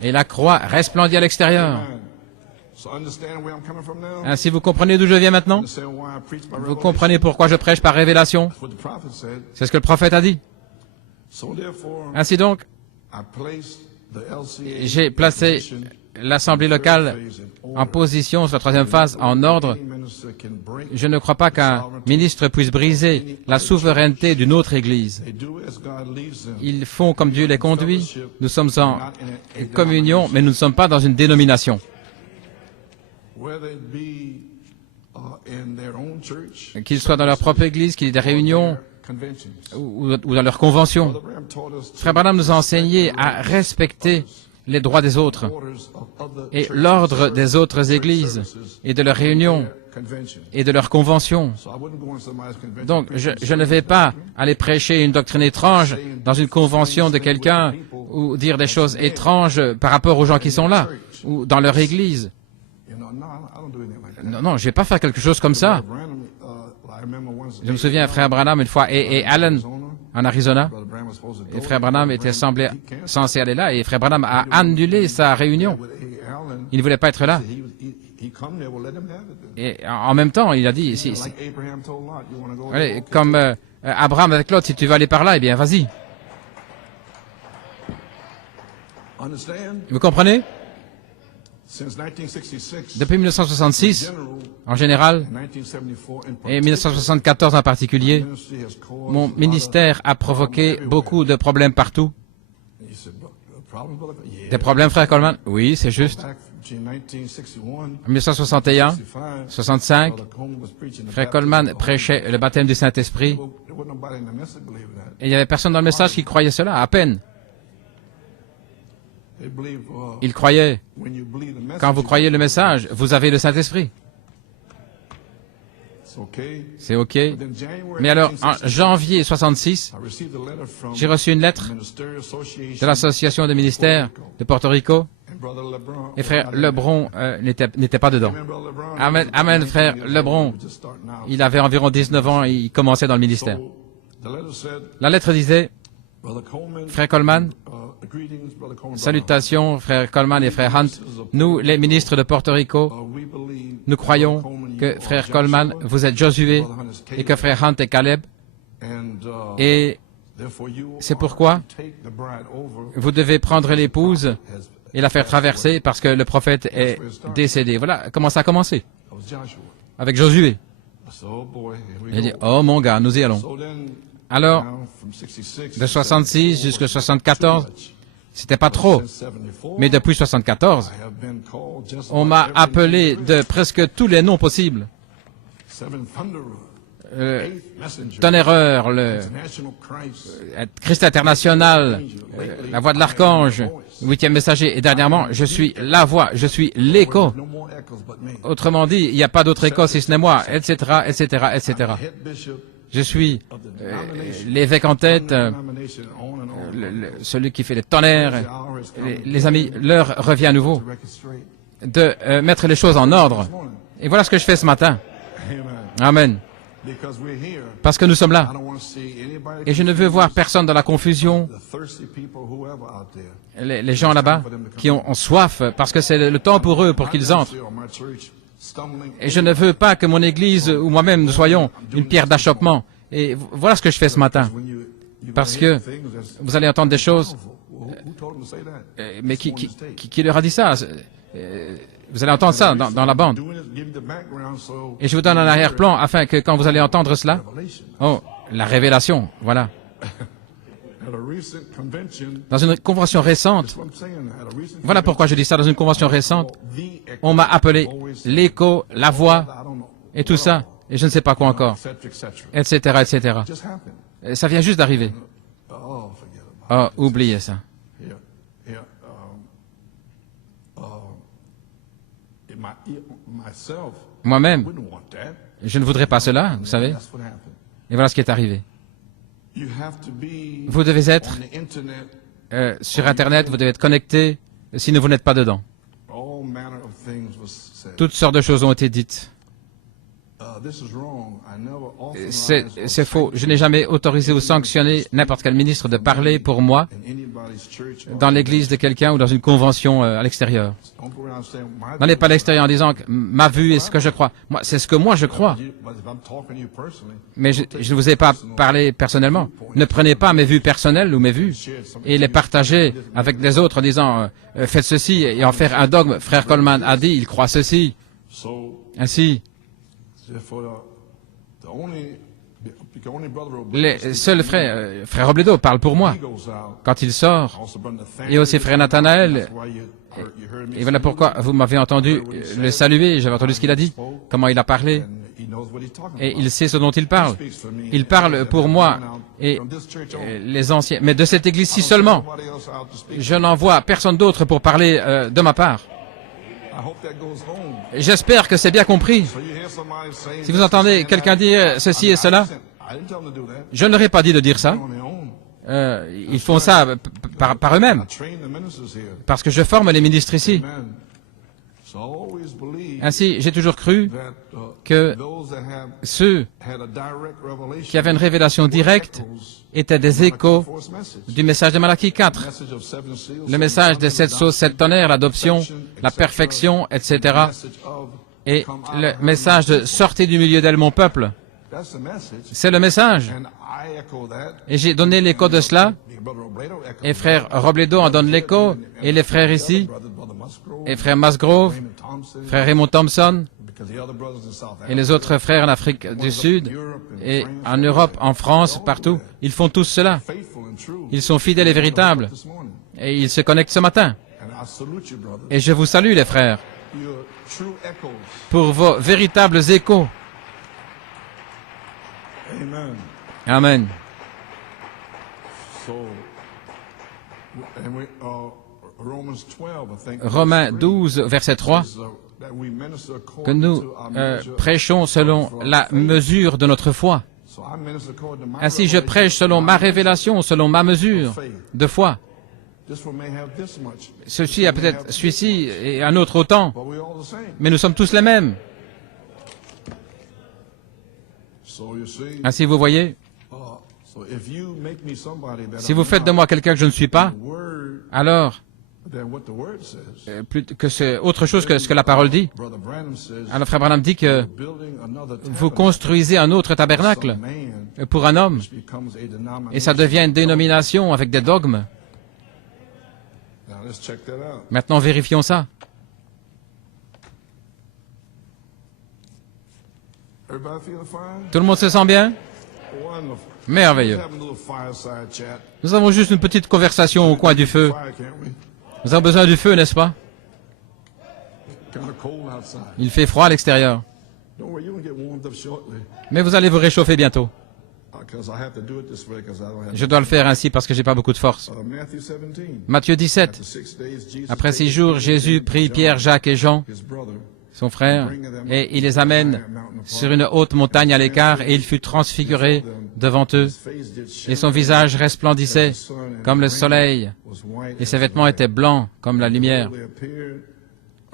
Et la croix resplendit à l'extérieur. Ainsi, vous comprenez d'où je viens maintenant? Vous comprenez pourquoi je prêche par révélation? C'est ce que le prophète a dit. Ainsi donc, j'ai placé l'Assemblée locale en position sur la troisième phase, en ordre. Je ne crois pas qu'un ministre puisse briser la souveraineté d'une autre Église. Ils font comme Dieu les conduit. Nous sommes en communion, mais nous ne sommes pas dans une dénomination. Qu'ils soient dans leur propre Église, qu'il y ait des réunions ou dans leur convention. Frère Branham nous a enseigné à respecter les droits des autres et l'ordre des autres églises et de leurs réunions et de leurs conventions. Donc, je ne vais pas aller prêcher une doctrine étrange dans une convention de quelqu'un ou dire des choses étranges par rapport aux gens qui sont là ou dans leur église. Non, je ne vais pas faire quelque chose comme ça. Je me souviens, frère Branham, une fois, et Allen, en Arizona, et frère Branham était censé aller là, et frère Branham a annulé sa réunion. Il ne voulait pas être là. Et en même temps, il a dit, allez, comme Abraham avec Lot, si tu veux aller par là, eh bien, vas-y. Vous comprenez? Depuis 1966, en général, et 1974 en particulier, mon ministère a provoqué beaucoup de problèmes partout. Des problèmes, frère Coleman? Oui, c'est juste. En 1961, 65, frère Coleman prêchait le baptême du Saint-Esprit. Et il n'y avait personne dans le message qui croyait cela, à peine. Il croyait, quand vous croyez le message, vous avez le Saint-Esprit. C'est OK. Mais alors, en janvier 66, j'ai reçu une lettre de l'Association des ministères de Porto Rico, et frère Lebron n'était pas dedans. Amen, amen, frère Lebron. Il avait environ 19 ans et il commençait dans le ministère. La lettre disait, frère Coleman, salutations, frère Coleman et frère Hunt. Nous, les ministres de Porto Rico, nous croyons que frère Coleman, vous êtes Josué et que frère Hunt est Caleb. Et c'est pourquoi vous devez prendre l'épouse et la faire traverser parce que le prophète est décédé. Voilà comment ça a commencé. Avec Josué. Il a dit, oh mon gars, nous y allons. Alors, de 66 jusqu'à 74, c'était pas trop. Mais depuis 74, on m'a appelé de presque tous les noms possibles. Tonnerreur, le Christ international, la voix de l'archange, le 8e messager. Et dernièrement, je suis la voix, je suis l'écho. Autrement dit, il n'y a pas d'autre écho si ce n'est moi, etc., etc., etc. Je suis l'évêque en tête, celui qui fait les tonnerres. Les amis, l'heure revient à nouveau de mettre les choses en ordre. Et voilà ce que je fais ce matin. Amen. Parce que nous sommes là. Et je ne veux voir personne dans la confusion. Les gens là-bas qui ont soif, parce que c'est le temps pour eux, pour qu'ils entrent. Et je ne veux pas que mon Église ou moi-même nous soyons une pierre d'achoppement. Et voilà ce que je fais ce matin. Parce que vous allez entendre des choses. Mais qui leur a dit ça? Vous allez entendre ça dans la bande. Et je vous donne un arrière-plan afin que quand vous allez entendre cela, oh, la révélation, voilà. Dans une convention récente, voilà pourquoi je dis ça, dans une convention récente, on m'a appelé l'écho, la voix, et tout ça, et je ne sais pas quoi encore, etc., etc. Ça vient juste d'arriver. Oh, forget about Oh, oubliez ça. it. Yeah, myself, Moi-même, wouldn't want that. je ne voudrais pas cela, vous savez. That's what happened. Et voilà ce qui est arrivé. You have to be Vous devez être on the internet. sur Internet, vous devez être connecté, sinon vous n'êtes pas dedans. All manner of things was said. Toutes sortes de choses ont été dites. This is wrong. I never C'est authorized faux. Je n'ai jamais autorisé ou sanctionné n'importe quel ministre de parler pour moi in anybody's church. dans l'église de quelqu'un ou dans une convention à l'extérieur. Don't go around saying my N'allez pas à l'extérieur en disant que ma vue est ce que je crois. Moi, c'est ce que moi je crois. But if I'm talking to you personally, Mais je ne vous ai pas parlé personnellement. Ne prenez pas mes vues personnelles ou mes vues et les partager avec les autres en disant faites ceci et en faire un dogme. Frère Coleman a dit, il croit ceci. so Ainsi, therefore the only brother les seuls frère Robledo parle pour moi he goes out. quand il sort. Also brother Et aussi frère Nathanaël. That's why you heard me Et voilà pourquoi vous m'avez entendu le saluer. J'avais entendu ce qu'il a dit, comment il a parlé. and he knows what he's talking Et about. il sait ce dont il parle. Speaks for me. Il parle pour moi et From this church on. les anciens. Mais de cette église-ci seulement. Nobody else out to speak. Je n'envoie personne d'autre pour parler de ma part. I hope that goes home. J'espère que c'est bien compris. So you hear somebody saying Si vous entendez quelqu'un dire ceci et cela, I didn't tell them to do that. je ne leur ai pas dit de dire ça. On their own. Ils font ça par eux-mêmes. I train the ministers here. Parce que je forme les ministres ici. Amen. So I always believe Ainsi, j'ai toujours cru that que those that have ceux had a direct revelation qui avaient une révélation directe étaient des échos force message. du message de Malachie 4. Message of seven seals, Le message des 7 sceaux, 7 tonnerres, l'adoption, la perfection, etc. message of Et le message de sortez du milieu d'elle, mon peuple. that's the message. C'est le message. And I echo that. Et j'ai donné l'écho de cela. Brother Robledo echoed Et frère Robledo en donne l'écho. Et les frères ici. brother Musgrove, Et frère Musgrove, Raymond Thompson, frère Raymond Thompson. because the other brothers in South Et Africa, les autres frères en Afrique du Sud. Et en Europe, en France, partout. Ils font tous cela. faithful and true. Ils sont fidèles et véritables. This morning. Et ils se connectent ce matin. And I salute you, brothers. Et je vous salue, les frères, Your true echoes. pour vos véritables échos. Amen. Amen. So, and we, Romans 12, I think. Romains 12, verset 3, says, that we minister according que nous to our measure. prêchons selon la mesure de notre foi. So I minister according to my Ainsi, je prêche selon ma révélation, selon ma mesure de foi. This one may have this much, Ceci a peut-être celui-ci et un autre autant, but we're all the same. mais nous sommes tous les mêmes. So you see, Ainsi, vous voyez, so if you make me somebody that si I'm vous faites de not, moi quelqu'un que je ne suis pas, the word, alors, then what the word says. plus que c'est autre chose que ce que la parole dit. Brother Branham says, Alors, frère Branham dit que building another vous tabernacle construisez un autre tabernacle man pour un homme, becomes a denomination. et ça devient une dénomination avec des dogmes. Now let's check that out. Maintenant, vérifions ça. Everybody feeling fine? Tout le monde se sent bien? Wonderful. Merveilleux. Let's have a little fireside chat. Nous avons juste une petite conversation au coin du feu. Fire, can't we? Nous avons besoin du feu, n'est-ce pas? Kind of cold outside. Il fait froid à l'extérieur. Don't worry, you're gonna get warmed up shortly. Mais vous allez vous réchauffer bientôt. Because I have to do it this way because I don't have. Je dois le faire ainsi parce que j'ai pas beaucoup de force. Matthew 17. Matthieu 17. After 6 days, Jesus Après 6 takes jours, Peter, Jésus James, prit and Pierre, John, Jacques et Jean, his brother, son frère, et il les amène sur une haute montagne à l'écart, et il fut transfiguré devant eux, his face did shine et son visage resplendissait as the sun, and comme le his soleil, raiment was white et ses as vêtements the étaient blancs comme la lumière. They appeared.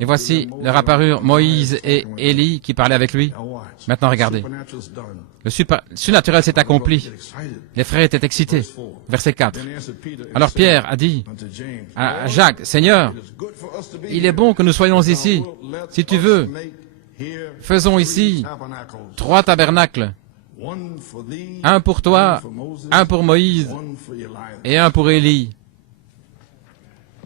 Et voici leur apparurent Moïse et Élie qui parlaient avec lui. Now watch. Maintenant regardez. Supernatural's done. Le surnaturel s'est accompli. Get excited. Les frères étaient excités. Verset 4. Then answered Peter and Alors said Pierre a dit unto James, à Lord, Jacques, Seigneur, it is good for us to be il est here. bon que nous soyons Thou ici. wilt let Si tu us veux, make here faisons 3 ici tabernacles, 3 tabernacles, one for thee, un pour toi, one for Moses, un pour Moïse one for Elijah. et un pour Élie.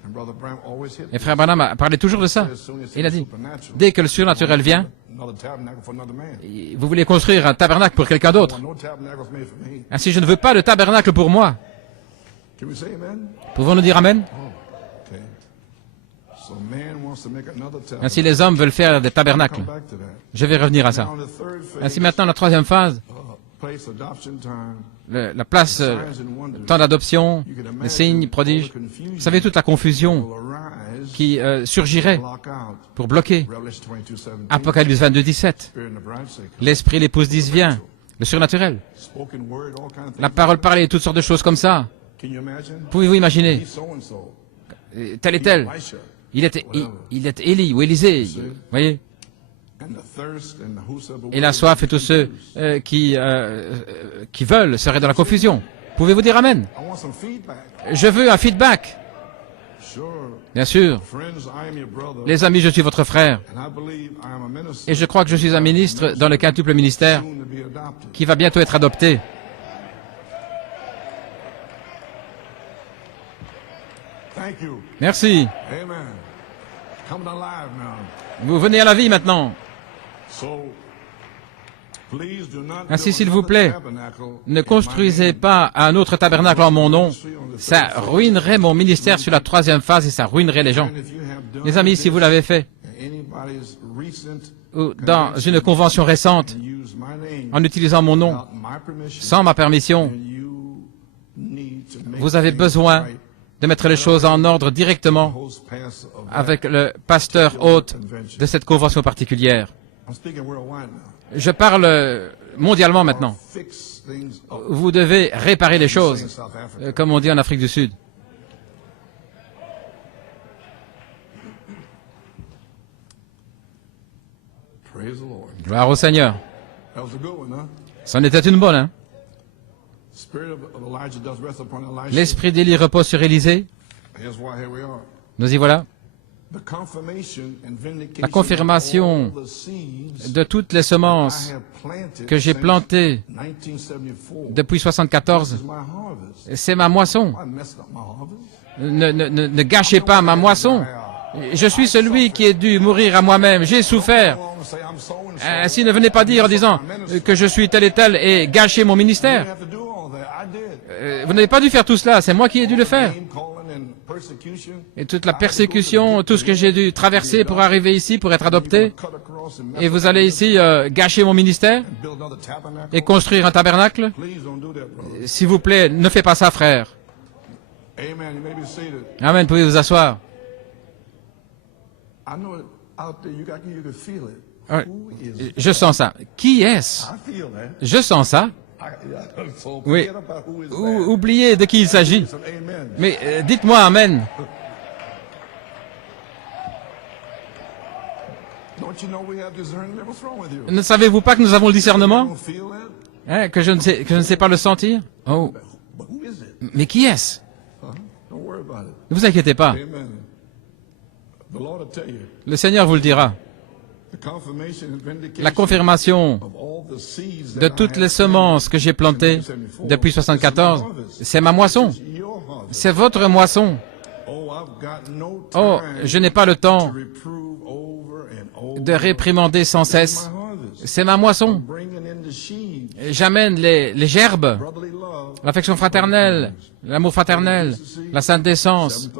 And Brother Branham always hit Et frère Branham a parlé toujours de ça. as soon as Il a dit, supernatural. dès que le surnaturel vient, Another tabernacle for another man. vous voulez construire un tabernacle pour quelqu'un d'autre. No tabernacles made for me. Ainsi, je ne veux pas de tabernacle pour moi. Can we say amen? Pouvons-nous dire Amen? Okay. So man wants to make another tabernacle. Ainsi, les hommes veulent faire des tabernacles. Come back to that. Je vais revenir à ça. Now the third phase, Ainsi, maintenant, la troisième phase, la place, temps d'adoption, les signes, prodiges. Vous savez toute la confusion qui surgirait pour bloquer. Apocalypse 22, 17. L'esprit, l'épouse disent viens. Le surnaturel. La parole parlée, toutes sortes de choses comme ça. Pouvez-vous imaginer? Tel et tel. Il est Élie ou Élisée. Vous voyez? Et la soif et tous ceux qui veulent seraient dans la confusion. Pouvez-vous dire Amen? Je veux un feedback. Bien sûr. Les amis, je suis votre frère. Et je crois que je suis un ministre dans le quintuple ministère qui va bientôt être adopté. Merci. Vous venez à la vie maintenant. Ainsi, s'il vous plaît, ne construisez pas un autre tabernacle en mon nom. Ça ruinerait mon ministère sur la troisième phase et ça ruinerait les gens. Les amis, si vous l'avez fait, ou dans une convention récente, en utilisant mon nom, sans ma permission, vous avez besoin de mettre les choses en ordre directement avec le pasteur hôte de cette convention particulière. Je parle mondialement maintenant. Vous devez réparer les choses, comme on dit en Afrique du Sud. Gloire au Seigneur. C'en était une bonne, hein? L'esprit d'Élie repose sur Élisée. Nous y voilà. La confirmation de toutes les semences que j'ai plantées depuis 1974, c'est ma moisson. Ne gâchez pas ma moisson. Je suis celui qui est dû mourir à moi-même. J'ai souffert. Ainsi, ne venez pas dire en disant que je suis tel et tel et gâcher mon ministère. Vous n'avez pas dû faire tout cela, c'est moi qui ai dû le faire. Et toute la persécution, tout ce que j'ai dû traverser pour arriver ici, pour être adopté. Et vous allez ici gâcher mon ministère et construire un tabernacle. S'il vous plaît, ne faites pas ça, frère. Amen, pouvez vous asseoir. Ouais. Je sens ça. Qui est-ce? Je sens ça. Oui. Oubliez de qui il s'agit. Mais dites-moi Amen. Ne savez-vous pas que nous avons le discernement? Hein, que je ne sais pas le sentir? Oh. Mais qui est-ce? Ne vous inquiétez pas. Le Seigneur vous le dira. La confirmation de toutes les semences que j'ai plantées depuis 1974, c'est ma moisson. C'est votre moisson. Oh, je n'ai pas le temps de réprimander sans cesse. C'est ma moisson. J'amène les gerbes, l'affection fraternelle, l'amour fraternel, la sainte décence,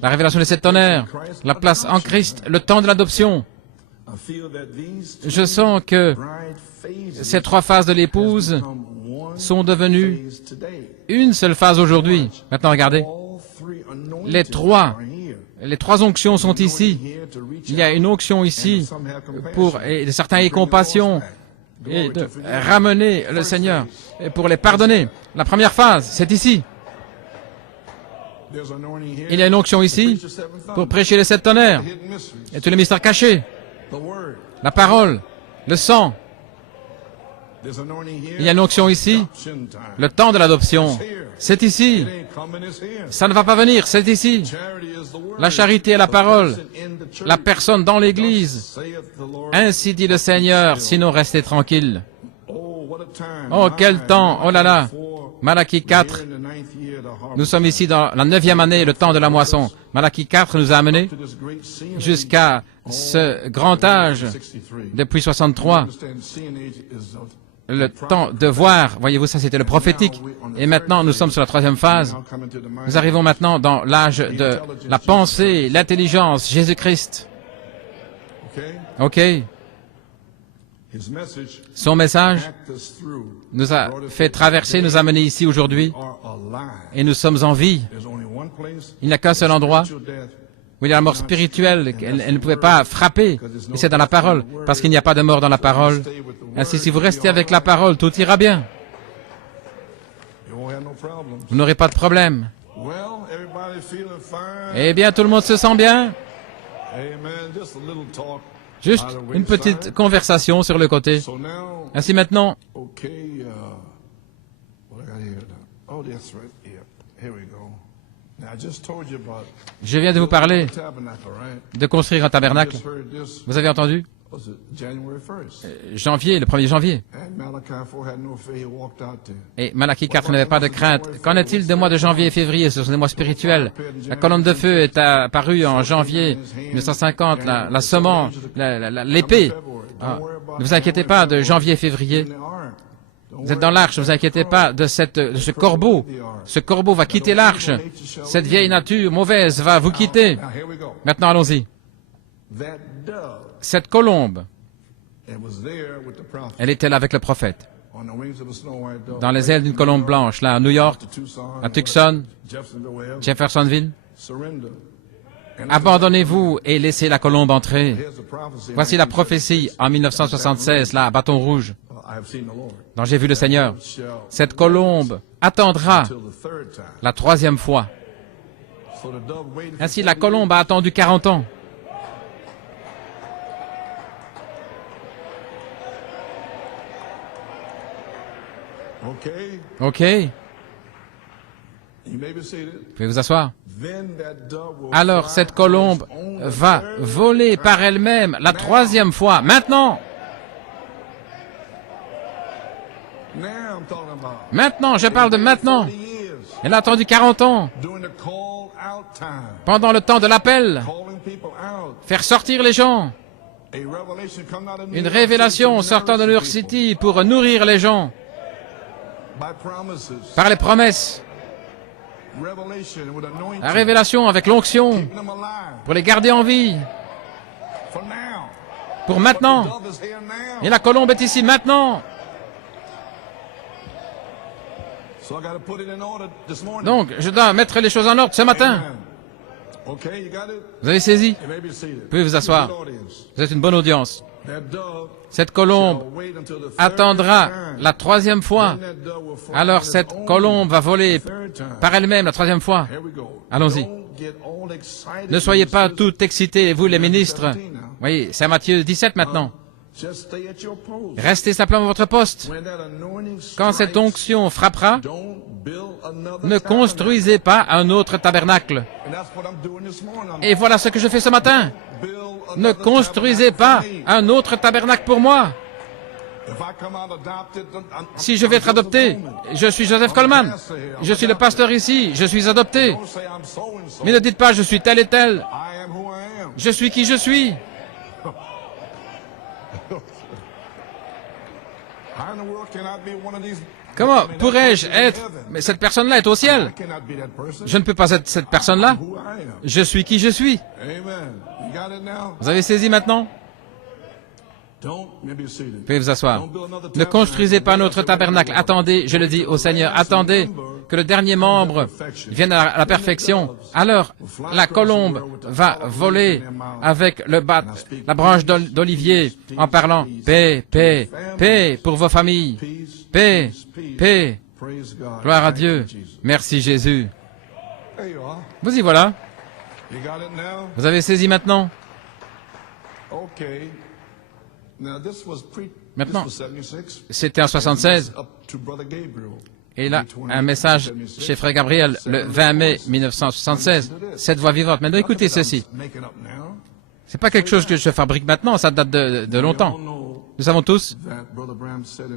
la révélation des 7 tonnerres, la place en Christ, le temps de l'adoption. Je sens que ces 3 phases de l'épouse sont devenues une seule phase aujourd'hui. Maintenant, regardez. Les trois onctions sont ici. Il y a une onction ici pour certains aient compassion et de ramener le Seigneur et pour les pardonner. La première phase, c'est ici. Il y a une onction ici pour prêcher les 7 tonnerres et tous les mystères cachés. La parole, le sang. Il y a une onction ici, le temps de l'adoption. C'est ici. Ça ne va pas venir, c'est ici. La charité est la parole, la personne dans l'Église. Ainsi dit le Seigneur, sinon restez tranquille. Oh, quel temps, oh là là. Malachie 4, nous sommes ici dans la 9e année, le temps de la moisson. Malachie 4 nous a amenés jusqu'à ce grand âge depuis 63. Le temps de voir, voyez-vous, ça c'était le prophétique. Et maintenant, nous sommes sur la 3e phase. Nous arrivons maintenant dans l'âge de la pensée, l'intelligence, Jésus-Christ. OK. Son message nous a fait traverser, nous a menés ici aujourd'hui, et nous sommes en vie. Il n'y a qu'un seul endroit où il y a la mort spirituelle, elle ne pouvait pas frapper, et c'est dans la parole, parce qu'il n'y a pas de mort dans la parole. Ainsi, si vous restez avec la parole, tout ira bien. Vous n'aurez pas de problème. Eh bien, tout le monde se sent bien? Juste une petite conversation sur le côté. Ainsi maintenant, je viens de vous parler de construire un tabernacle. Vous avez entendu? Janvier, le 1er janvier. Et Malachie 4 n'avait pas de crainte. Qu'en est-il des mois de janvier et février? Ce sont des mois spirituels. La colonne de feu est apparue en janvier 1950, la semence, l'épée. Ne vous inquiétez pas de janvier et février. Vous êtes dans l'arche, ne vous inquiétez pas de ce corbeau. Ce corbeau va quitter l'arche. Cette vieille nature mauvaise va vous quitter. Maintenant, allons-y. Cette colombe, elle était là avec le prophète, dans les ailes d'une colombe blanche, là à New York, à Tucson, Jeffersonville. Abandonnez-vous et laissez la colombe entrer. Voici la prophétie en 1976, là, à Bâton Rouge, dont j'ai vu le Seigneur. Cette colombe attendra la 3e fois. Ainsi, la colombe a attendu 40 ans. OK. Vous pouvez vous asseoir. Alors cette colombe va voler par elle-même la 3e fois. Maintenant. Maintenant, je parle de maintenant. Elle a attendu 40 ans. Pendant le temps de l'appel. Faire sortir les gens. Une révélation sortant de New York City pour nourrir les gens. Par les promesses. La révélation avec l'onction. Pour les garder en vie. Pour maintenant. Et la colombe est ici maintenant. Donc, je dois mettre les choses en ordre ce matin. Vous avez saisi? Vous pouvez vous asseoir. Vous êtes une bonne audience. Cette colombe attendra la 3e fois. Alors cette colombe va voler par elle-même la 3e fois. Allons-y. Ne soyez pas tout excités, vous les ministres. Voyez, c'est à Matthieu 17 maintenant. Restez simplement à votre poste. Quand cette onction frappera, ne construisez pas un autre tabernacle. Et voilà ce que je fais ce matin. Ne construisez pas un autre tabernacle pour moi. Si je vais être adopté, je suis Joseph Coleman. Je suis le pasteur ici, je suis adopté. Mais ne dites pas je suis tel et tel. Je suis qui je suis. Comment pourrais-je être? Mais cette personne-là est au ciel. Je ne peux pas être cette personne-là. Je suis qui je suis. Vous avez saisi maintenant? Vous pouvez vous asseoir. Ne construisez pas notre tabernacle. Attendez, je le dis au Seigneur, attendez que le dernier membre vienne à la perfection. Alors, la colombe va voler avec la branche d'olivier en parlant paix, paix, paix pour vos familles. Paix, paix. Gloire à Dieu. Merci Jésus. Vous y voilà. Vous avez saisi maintenant? Maintenant, c'était en 76. Et là, un message chez Frère Gabriel, le 20 mai 1976. Cette voix vivante. Maintenant, écoutez ceci. C'est pas quelque chose que je fabrique maintenant, ça date de longtemps. Nous savons tous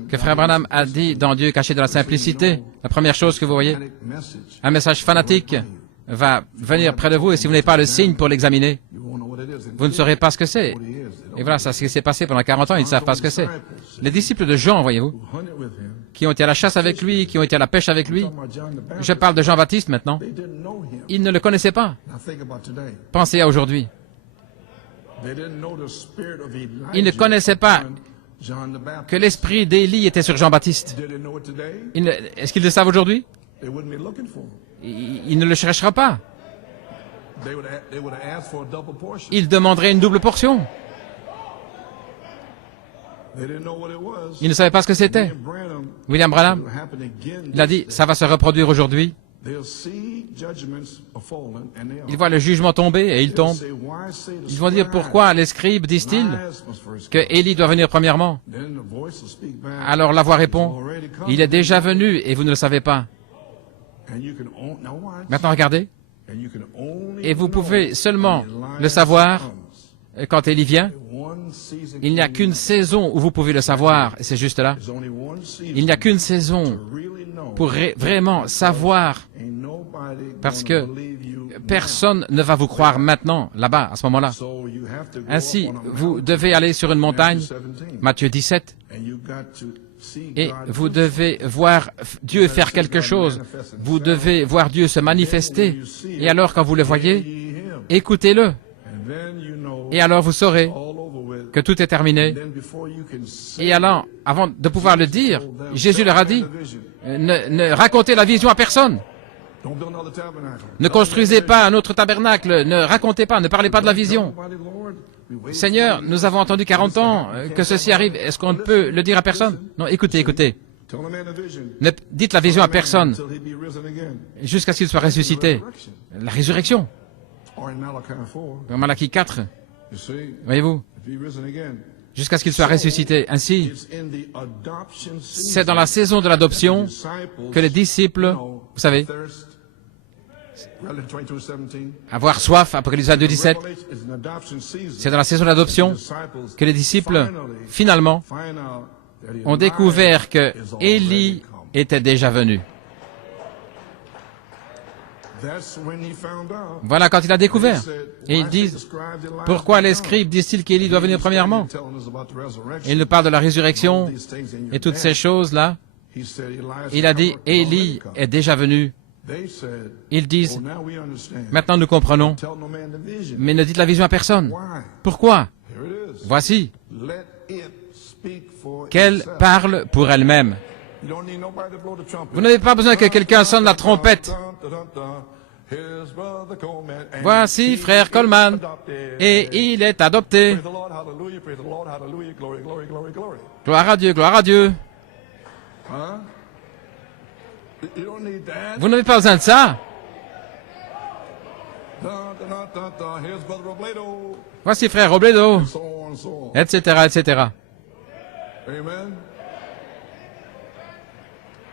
que Frère Branham a dit dans Dieu caché dans la simplicité, la première chose que vous voyez, un message fanatique va venir près de vous et si vous n'avez pas le signe pour l'examiner, vous ne saurez pas ce que c'est. Et voilà, c'est ce qui s'est passé pendant 40 ans, ils ne savent pas ce que c'est. Les disciples de Jean, voyez-vous, qui ont été à la chasse avec lui, qui ont été à la pêche avec lui. Je parle de Jean-Baptiste maintenant. Ils ne le connaissaient pas. Pensez à aujourd'hui. Ils ne connaissaient pas John the Baptist. que l'esprit d'Élie était sur Jean-Baptiste. Did they know it today? Est-ce qu'ils le savent aujourd'hui? They wouldn't be looking for him. Il ne le cherchera pas. They would have asked for a double portion. Il demanderait une double portion. They didn't know what it was. Il ne savait pas ce que c'était. William Branham, It'll happen again. il a dit, ça va se reproduire aujourd'hui. They'll see judgments are fallen and they are. Ils voient le jugement tomber et ils They'll tombent. say, why say the Ils vont dire, pourquoi les scribes disent-ils Elias must first que come? Élie doit venir premièrement? Then the voice will speak back. Alors la voix répond, il est déjà venu et vous ne le savez pas. And you can now watch. Maintenant regardez, And you can only et vous know pouvez seulement when Elias le savoir comes. quand Élie vient. One season Il n'y a qu'une saison où vous pouvez le savoir, et c'est juste là. There's only one season Il n'y a qu'une saison to really know. pour vraiment savoir, Ain't nobody parce gonna que believe you personne ne va vous croire maintenant, là-bas, à ce moment-là. So you have to go Ainsi, up on a vous mountain, devez aller sur une montagne, Matthew 17, Matthieu 17, and you got to see et God vous do devez voir Dieu faire quelque chose. Vous devez voir Dieu se manifester. Et alors, quand vous le voyez, him. écoutez-le. And then you know Et alors, vous saurez all over with. que tout est terminé. Then before you can say Et alors, avant de pouvoir le dire, Jésus leur a dit, the vision, ne racontez la vision à personne. don't build another tabernacle. Ne construisez pas un autre tabernacle. Ne racontez pas, ne parlez pas de la vision. Nobody, Lord. We wait Seigneur, nous avons entendu 40 ans que ceci arrive. Est-ce qu'on ne peut le dire à personne? Non, écoutez, écoutez. Tell a man the vision. Ne dites la vision à personne Until he be risen again. jusqu'à ce qu'il soit ressuscité. La résurrection. Or in Malachi 4, Dans Malachie 4, you see, voyez-vous, if he risen again. jusqu'à ce qu'il soit ressuscité. Ainsi, It's in the adoption season c'est dans la saison de l'adoption disciples, que les disciples, vous savez, thirst, Revelation 22:17. avoir soif, Apocalypse 22, 17, Revelation is an adoption season. c'est dans la saison de l'adoption Disciples que les disciples, finally finalement, find out that ont Elijah découvert que is already Élie come. était déjà venu. That's when he found out. Voilà quand il a découvert. He said, Et ils why disent, say the scribes Elijah pourquoi les will come? scribes disent-ils qu'Élie doit venir He's premièrement? telling us about the resurrection. Et il nous parle de la résurrection All these things in your et toutes death. ces choses-là. He said, Elijah Il a dit, come, already Élie come. est déjà venu. They said, Ils oh, disent, now we understand. maintenant nous comprenons, Tell no man the vision. mais ne dites la vision à personne. Why? Pourquoi? Here it is. Voici, Let it speak for qu'elle itself. parle pour elle-même. You don't need nobody to blow the trumpet. Vous n'avez pas besoin que quelqu'un sonne la trompette. Here's Brother Coleman, and Voici he frère is Coleman, adopted. et il est adopté. Praise the Lord, hallelujah, praise the Lord, hallelujah, glory, glory, glory, glory. Gloire à Dieu, gloire à Dieu. Huh? You don't need that. Vous n'avez pas besoin de ça. Dun, dun, dun, dun, dun. Here's Brother Robledo, Voici frère Robledo, so on, so on. etc., etc. Amen.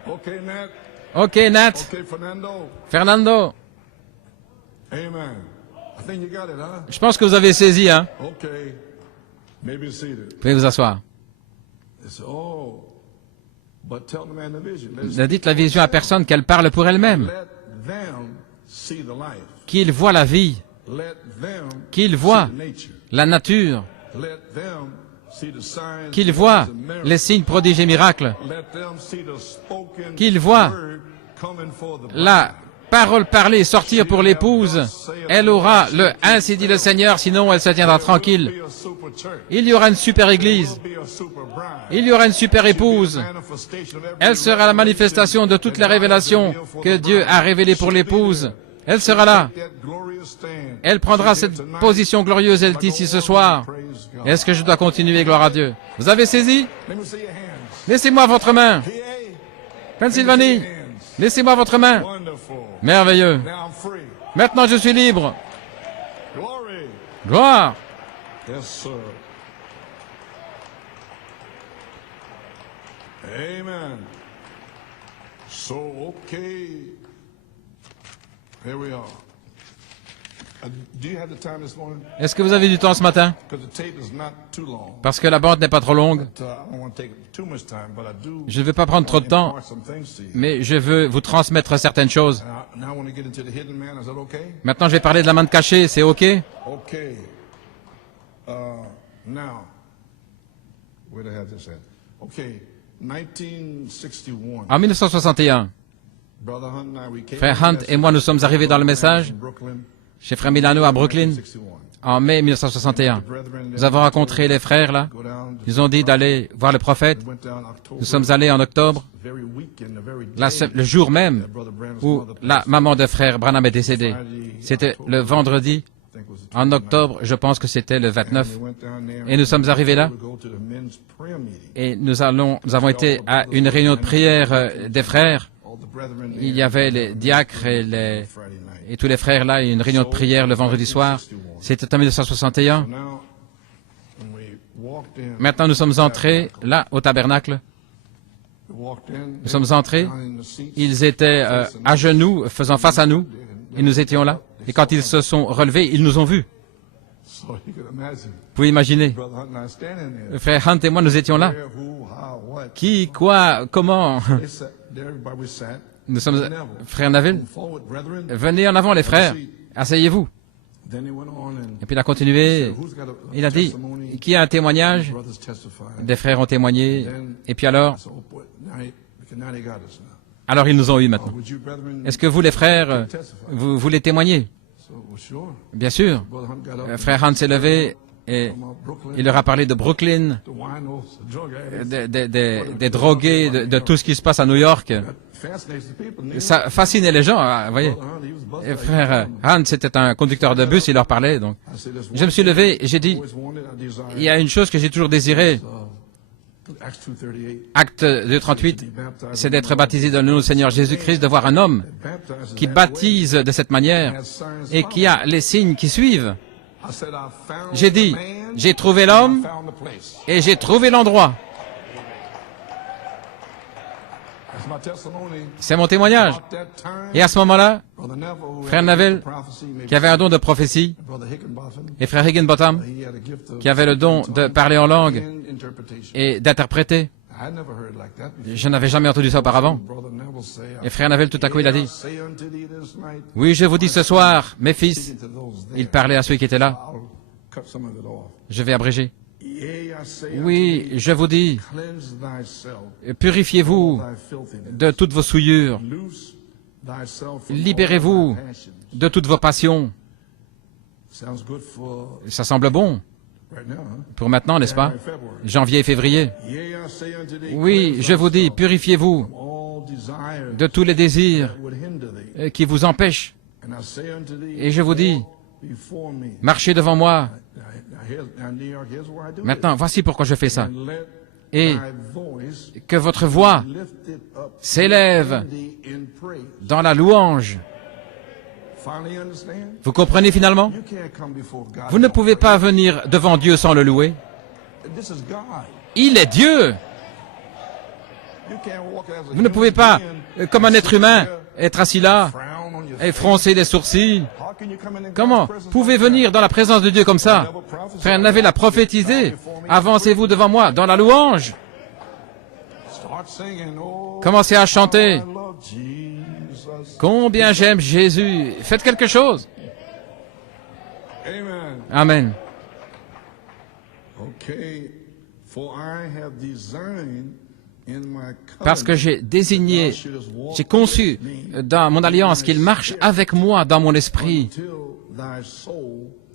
Okay, Nat. Ok, Nat, Okay, Fernando. Fernando, Amen. I think you got it, huh? je pense que vous avez saisi, hein. Okay. Maybe seated. Vous pouvez vous asseoir. They say, oh, but tell the man the vision. Ne dites la vision à personne, qu'elle parle pour elle-même. Let them see the life. Qu'il voit la vie, Let them qu'il voit see the nature. la nature, Let them see the signs qu'il voit and miracles. les signes, prodiges et miracles, Let them see the spoken qu'il voit word coming for the la parole parlée sortir pour l'épouse. Elle aura le « ainsi dit le Seigneur », sinon elle se tiendra tranquille. be a super church. Il y aura une super église, Be a super bride. il y aura une super épouse. Manifestation of every Elle sera la manifestation de toutes les révélations que Dieu a révélées pour l'épouse. Elle sera là. that glorious stand. Elle prendra cette position glorieuse, elle dit ici ce soir. Praise God. Est-ce que je dois continuer, gloire à Dieu? Vous avez saisi? Let me see your hands. Laissez-moi votre main. PA. Pennsylvanie, Hands. laissez-moi votre main. Wonderful. Merveilleux. Now I'm free. Maintenant je suis libre. Glory. Gloire. Yes, sir. Amen. So, okay. Here we are. Do you have the time this morning? Est-ce que vous avez du temps ce matin? Because the tape is not too long. Parce que la bande n'est pas trop longue. I don't want to take too much time, but I do Je ne vais pas prendre trop de temps, impart some things to you. mais je veux vous transmettre certaines choses. Now I want to get into the hidden man. Is that okay? Maintenant, je vais parler de la main cachée, c'est OK? Okay. Now, where do I have this at? Okay, 1961. En 1961, Brother Hunt and I, we came Frère to Hunt the et moi, nous sommes arrivés dans le message in Brooklyn, chez Frère Milano à Brooklyn 1961. en mai 1961. Nous avons rencontré les frères là. Ils ont dit d'aller voir le prophète. Nous sommes allés en octobre, le jour même où la maman de frère Branham est décédée. C'était le vendredi. En octobre, je pense que c'était le 29. Et nous sommes arrivés là. Et nous avons été à une réunion de prière des frères. Il y avait les diacres et tous les frères là, une réunion de prière le vendredi soir. C'était en 1961. Maintenant, nous sommes entrés là, au tabernacle. Nous sommes entrés. Ils étaient à genoux, faisant face à nous. Et nous étions là. Et quand ils se sont relevés, ils nous ont vus. Vous pouvez imaginer. Le frère Hunt et moi, nous étions là. Qui, quoi, comment? Nous sommes... Frère Neville, venez en avant les frères. Asseyez-vous. Et puis il a continué. Il a dit, qui a un témoignage? Des frères ont témoigné. Et puis alors ils nous ont eu maintenant. Est-ce que vous, les frères, vous voulez témoigner? Bien sûr. Frère Hunt s'est levé et il leur a parlé de Brooklyn, des drogués, de tout ce qui se passe à New York. Ça fascinait les gens, vous voyez. Et frère Hunt, c'était un conducteur de bus, il leur parlait. Donc, je me suis levé et j'ai dit, il y a une chose que j'ai toujours désirée. Acte 2:38, c'est d'être baptisé dans le nom du Seigneur Jésus-Christ, de voir un homme qui baptise de cette manière et qui a les signes qui suivent. J'ai dit, j'ai trouvé l'homme et j'ai trouvé l'endroit. C'est mon témoignage. Et à ce moment-là, frère Neville, qui avait un don de prophétie, et frère Higginbottom, qui avait le don de parler en langue et d'interpréter. Je n'avais jamais entendu ça auparavant. Et frère Neville, tout à coup, il a dit, « Oui, je vous dis ce soir, mes fils, il parlait à ceux qui étaient là. Je vais abréger. Oui, je vous dis, purifiez-vous de toutes vos souillures. Libérez-vous de toutes vos passions. » Ça semble bon pour maintenant, n'est-ce pas? Janvier et février. Oui, je vous dis, purifiez-vous de tous les désirs qui vous empêchent. Et je vous dis, marchez devant moi. Maintenant, voici pourquoi je fais ça. Et que votre voix s'élève dans la louange. Vous comprenez finalement? Vous ne pouvez pas venir devant Dieu sans le louer. Il est Dieu. Vous ne pouvez pas, comme un être humain, être assis là et froncer les sourcils. Comment pouvez venir dans la présence de Dieu comme ça? Frère Neville a prophétisé. Avancez-vous devant moi dans la louange. Commencez à chanter. Combien j'aime Jésus. Faites quelque chose. Amen. Parce que j'ai désigné, j'ai conçu dans mon alliance qu'il marche avec moi dans mon esprit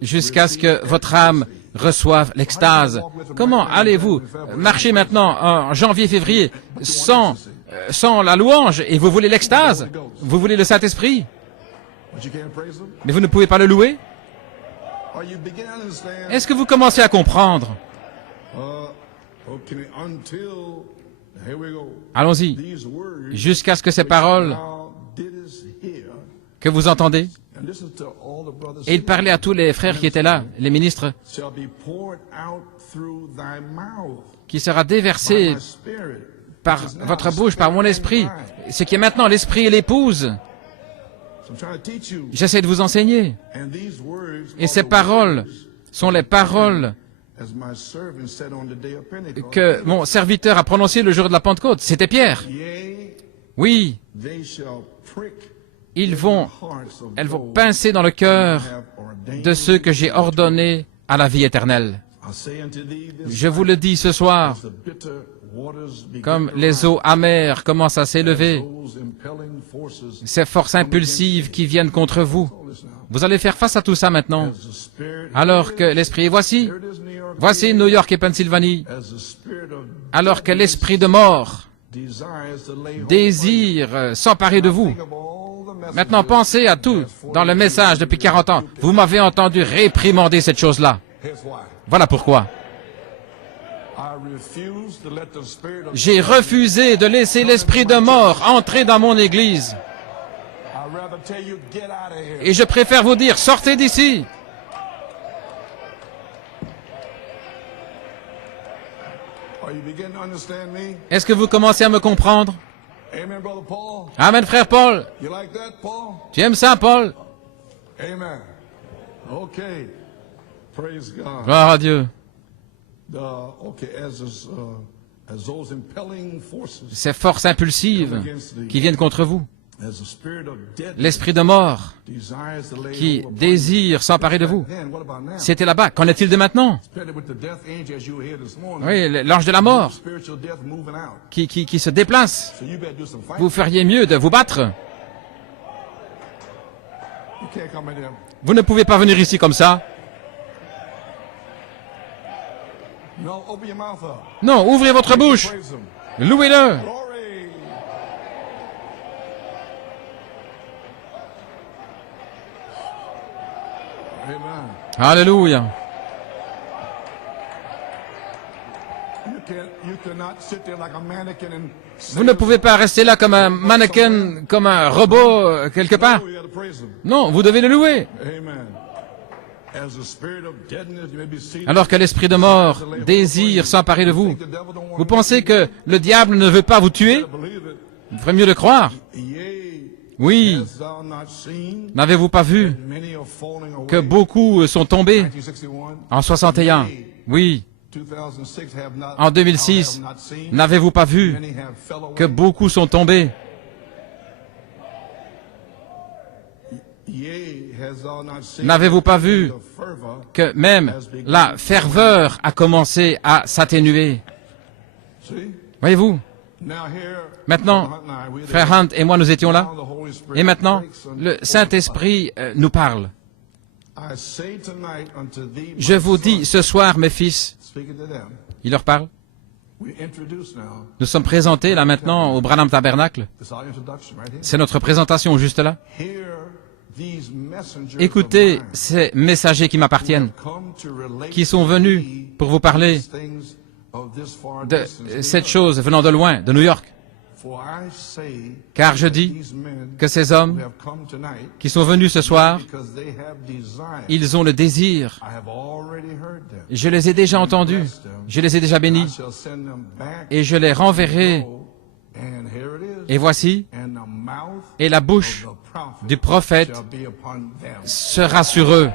jusqu'à ce que votre âme reçoive l'extase. Comment allez-vous marcher maintenant en janvier-février sans la louange et vous voulez l'extase? Vous voulez le Saint-Esprit? Mais vous ne pouvez pas le louer? Est-ce que vous commencez à comprendre? Allons-y, jusqu'à ce que ces paroles que vous entendez, et il parlait à tous les frères qui étaient là, les ministres, qui sera déversé par votre bouche, par mon esprit, ce qui est maintenant l'esprit et l'épouse. J'essaie de vous enseigner. Et ces paroles sont les paroles que mon serviteur a prononcées le jour de la Pentecôte. C'était Pierre. Oui, elles vont pincer dans le cœur de ceux que j'ai ordonnés à la vie éternelle. Je vous le dis ce soir, comme les eaux amères commencent à s'élever, ces forces impulsives qui viennent contre vous. Vous allez faire face à tout ça maintenant. As the Spirit, Alors que l'esprit, et voici, here it is, New York, voici New York et Pennsylvanie, as the Spirit of alors que l'esprit de mort desires to lay hold désire s'emparer de vous. of all the messages. Maintenant, pensez à tout dans le message depuis 40 ans. Vous m'avez entendu réprimander cette chose-là. Here's why. Voilà pourquoi. I refuse to let the Spirit of J'ai refusé de laisser l'esprit de mort entrer dans mon église. I'd rather tell you, get out of here. Et je préfère vous dire, sortez d'ici. Are you beginning to understand me? Est-ce que vous commencez à me comprendre? Amen, Brother Paul. Amen, frère Paul. You like that, Paul? Tu aimes ça, Paul? Amen. Okay. Praise God. Gloire à Dieu. Okay, as those impelling forces, Ces forces impulsives qui viennent contre vous. as the spirit of death L'esprit de mort desires to lay qui hold upon désire s'emparer de vous. you. Then what about now? C'était là-bas. Qu'en est-il de maintenant? Especially with the death angel as you were here this morning. Oui, l'ange de la mort Spiritual death moving out. qui se déplace. So you better do some fighting. Vous feriez mieux de vous battre. You can't come in here. Vous ne pouvez pas venir ici comme ça. No, open your mouth up. Non, ouvrez votre bouche. Praise him. Louez-le. Glory. Amen. Alléluia. You cannot sit there like a mannequin and Vous ne pouvez pas rester là comme un mannequin, comme un robot quelque part. You gotta praise him. Non, vous devez le louer. Amen. As the spirit of deadness, you may be seated. Alors que l'esprit de mort désire s'emparer de vous. Vous pensez que le diable ne veut pas vous tuer? Believe it. Vous ferez mieux de croire. Yea, Oui. hast thou not seen? N'avez-vous pas vu Many are falling away. que beaucoup sont tombés 1961, en 61? Oui. 2006 have not. En 2006, have not seen. n'avez-vous pas vu Many have fell away. que beaucoup sont tombés? Yea, hast thou not seen? N'avez-vous pas vu The fervor. que même la ferveur a commencé à s'atténuer? See? Voyez-vous? Now here. Maintenant, Brother Hunt and I, we there. Frère Hunt et moi, nous étions là. Now the Holy Spirit Et maintenant, breaks on le Saint-Esprit nous parle. I say tonight unto thee, Je my vous son, dis ce soir, mes fils, speaking to them, il leur parle. we introduce now. Nous sommes présentés là maintenant au Branham Tabernacle. This our introduction right here. C'est notre présentation juste là. Hear these messengers Écoutez of mine ces messagers qui m'appartiennent, come to relate qui sont to venus thee pour vous parler these things of this far de distance in cette Europe. chose venant de loin, de New York. For I say Car je that dis these men que ces who hommes have come tonight, qui sont venus ce soir, because they have desire, ils ont le désir. I have already heard them. Je les ai déjà entendus, je les ai déjà I bénis, shall send them back et je les renverrai. and here it is. Et voici, And the mouth et la bouche of the prophet du prophète shall be upon them. sera sur eux.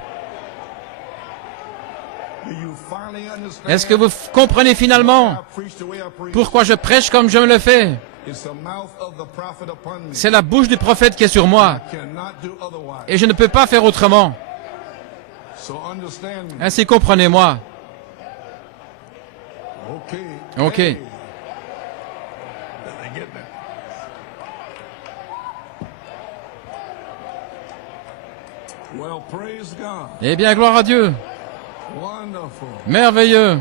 Do you finally understand? Est-ce que vous comprenez finalement I preach the way I preach? pourquoi je prêche comme je me le fais? It's the mouth of the prophet upon me. C'est la bouche du prophète qui est sur moi, Cannot do otherwise. et je ne peux pas faire autrement. So understand me. Ainsi comprenez-moi. Okay. Ok. Hey. Did I get that? Well, praise God. Eh bien, gloire à Dieu. Wonderful. Merveilleux.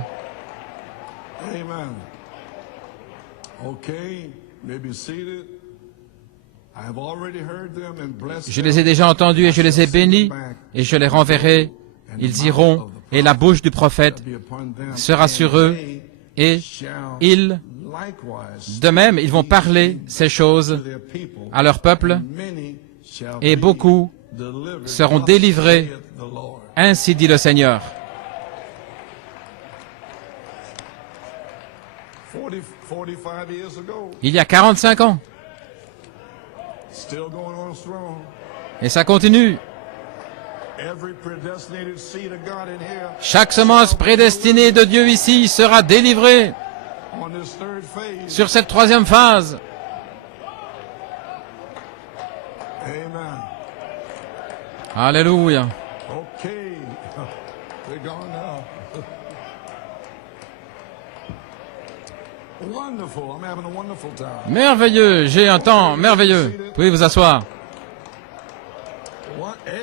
Amen. Okay, may be seated. I have already heard them and blessed Je les ai déjà entendus et je les ai bénis, et je les renverrai. Ils iront, et la bouche du prophète be upon them. sera sur eux, et Shall ils, likewise de même, ils vont parler ces choses their people, à leur peuple, many shall et be beaucoup delivered. seront Thus délivrés. saith the Lord. Ainsi dit le Seigneur. 45 years ago, Il y a 45 ans, still going on strong. et ça continue. Every predestinated seed of God in here Chaque semence prédestinée de Dieu ici sera délivrée on this third phase. sur cette troisième phase. Amen. Alléluia. Okay. We're gone now. Wonderful. I'm having a wonderful time. Merveilleux, j'ai un temps merveilleux. Pouvez vous asseoir. Hey.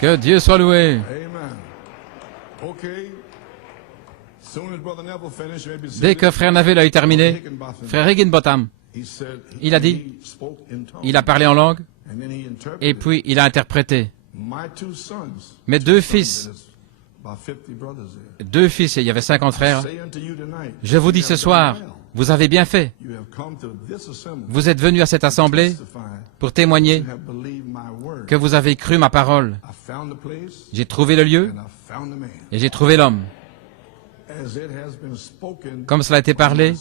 Que Dieu soit loué. Amen. Okay. Soon as Brother Neville finished, maybe Dès que frère Neville a eu terminé, frère Higginbotham, il a dit, il a parlé en langue, et puis il a interprété. Mes deux fils, et il y avait 50 frères, je vous dis ce soir, vous avez bien fait. Vous êtes venus à cette assemblée pour témoigner que vous avez cru ma parole. J'ai trouvé le lieu et j'ai trouvé l'homme. Comme cela a été parlé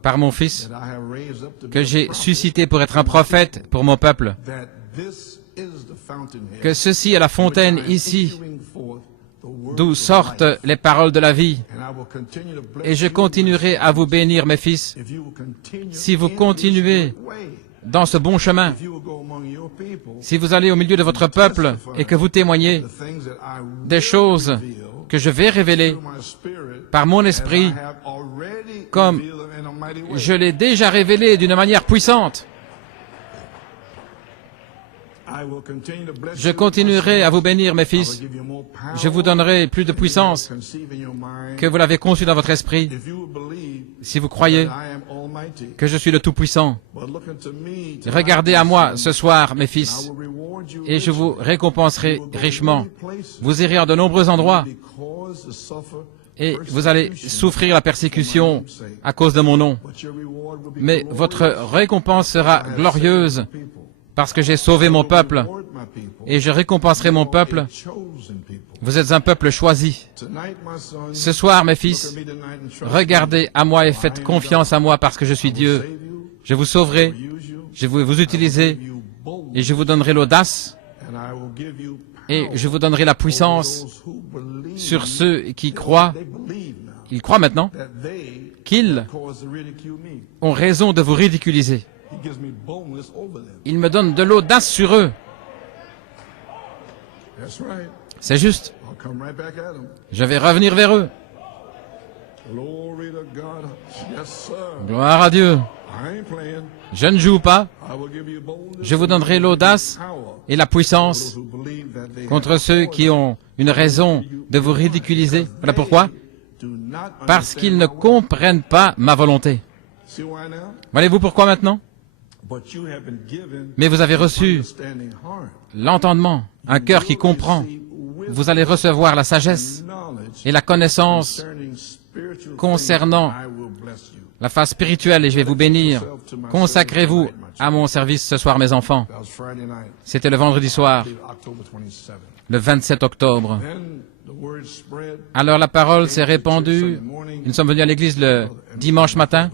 par mon fils, que j'ai suscité pour être un prophète pour mon peuple, que ceci est la fontaine ici, d'où sortent les paroles de la vie. Et je continuerai à vous bénir, mes fils, si vous continuez dans ce bon chemin, si vous allez au milieu de votre peuple et que vous témoignez des choses que je vais révéler par mon esprit, comme je l'ai déjà révélé d'une manière puissante. Je continuerai à vous bénir, mes fils. Je vous donnerai plus de puissance que vous l'avez conçu dans votre esprit, si vous croyez que je suis le Tout-Puissant. Regardez à moi ce soir, mes fils, et je vous récompenserai richement. Vous irez à de nombreux endroits, et vous allez souffrir la persécution à cause de mon nom. Mais votre récompense sera glorieuse, parce que j'ai sauvé mon peuple, et je récompenserai mon peuple. Vous êtes un peuple choisi. Ce soir, mes fils, regardez à moi et faites confiance à moi parce que je suis Dieu. Je vous sauverai, je vais vous utiliser, et je vous donnerai l'audace, et je vous donnerai la puissance sur ceux qui croient. Ils croient maintenant qu'ils ont raison de vous ridiculiser. Il me donne de l'audace sur eux. C'est juste. Je vais revenir vers eux. Gloire à Dieu. Je ne joue pas. Je vous donnerai l'audace et la puissance contre ceux qui ont une raison de vous ridiculiser. Voilà pourquoi. Parce qu'ils ne comprennent pas ma volonté. Voyez-vous pourquoi maintenant? Mais vous avez reçu l'entendement, un cœur qui comprend. Vous allez recevoir la sagesse et la connaissance concernant la phase spirituelle et je vais vous bénir. Consacrez-vous à mon service ce soir, mes enfants. C'était le vendredi soir, le 27 octobre. Alors la parole s'est répandue. Nous sommes venus à l'église le dimanche matin.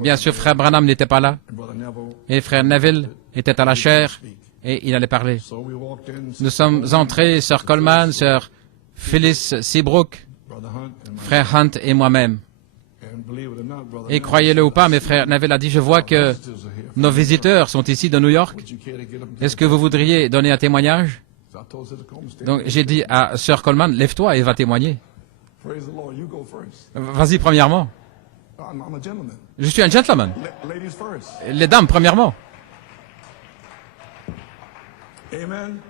Bien sûr, frère Branham n'était pas là. Et frère Neville était à la chaire et il allait parler. Nous sommes entrés, sœur Coleman, sœur Phyllis Seabrook, frère Hunt et moi-même. Et croyez-le ou pas, mes frères Neville a dit, je vois que nos visiteurs sont ici de New York. Est-ce que vous voudriez donner un témoignage? Donc j'ai dit à sœur Coleman, lève-toi et va témoigner. Vas-y premièrement. Je suis un gentleman. Les dames premièrement.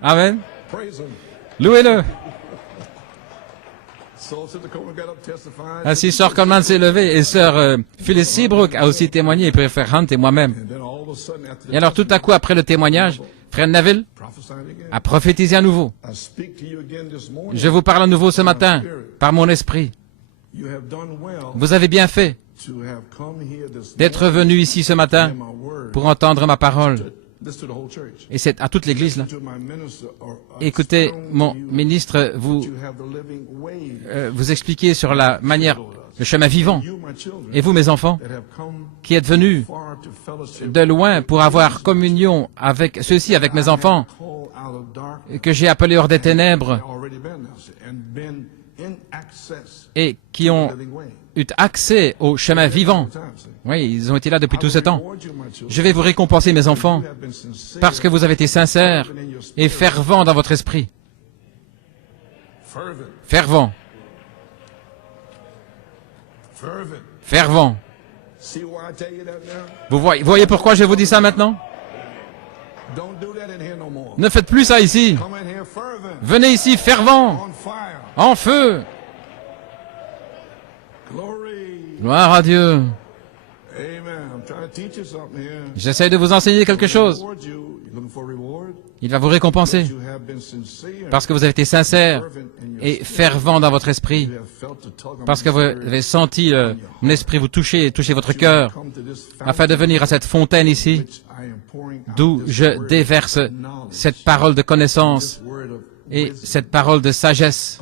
Amen. Louez-le. Ainsi, sœur Coleman s'est levée et sœur Phyllis Seabrook a aussi témoigné, et puis frère Hunt et moi-même. Et alors tout à coup, après le témoignage, frère Neville a prophétisé à nouveau. Je vous parle à nouveau ce matin, par mon esprit. Vous avez bien fait d'être venu ici ce matin pour entendre ma parole. Et c'est à toute l'Église, là. Écoutez, mon ministre, vous expliquez sur la manière, le chemin vivant. Et vous, mes enfants, qui êtes venus de loin pour avoir communion avec ceux-ci, avec mes enfants, que j'ai appelés hors des ténèbres, et qui ont eu accès au chemin vivant. Oui, ils ont été là depuis tout ce temps. Je vais vous récompenser, mes enfants, parce que vous avez été sincères et fervents dans votre esprit. Fervent. Fervent. Vous voyez pourquoi je vous dis ça maintenant? Ne faites plus ça ici. Venez ici fervent, en feu. Gloire à Dieu. J'essaie de vous enseigner quelque chose. Il va vous récompenser parce que vous avez été sincère et fervent dans votre esprit, parce que vous avez senti mon esprit vous toucher votre cœur, afin de venir à cette fontaine ici, d'où je déverse cette parole de connaissance et cette parole de sagesse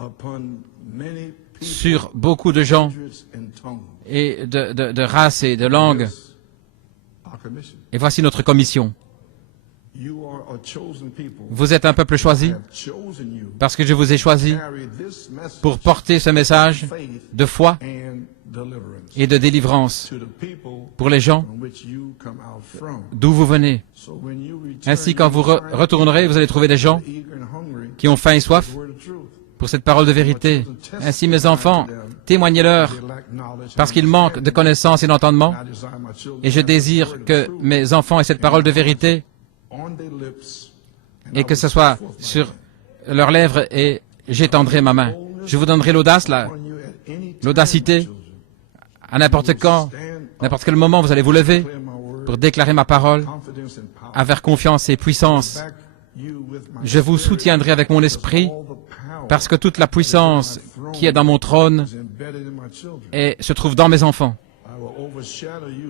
sur beaucoup de gens et de races et de langues. Et voici notre commission. Vous êtes un peuple choisi parce que je vous ai choisi pour porter ce message de foi et de délivrance pour les gens d'où vous venez. Ainsi, quand vous retournerez, vous allez trouver des gens qui ont faim et soif pour cette parole de vérité. Ainsi, mes enfants, témoignez-leur parce qu'ils manquent de connaissance et d'entendement. Et je désire que mes enfants aient cette parole de vérité et que ce soit sur leurs lèvres et j'étendrai ma main. Je vous donnerai l'audace, l'audacité. À n'importe quand, n'importe quel moment, vous allez vous lever pour déclarer ma parole avec confiance et puissance. Je vous soutiendrai avec mon esprit parce que toute la puissance qui est dans mon trône se trouve dans mes enfants.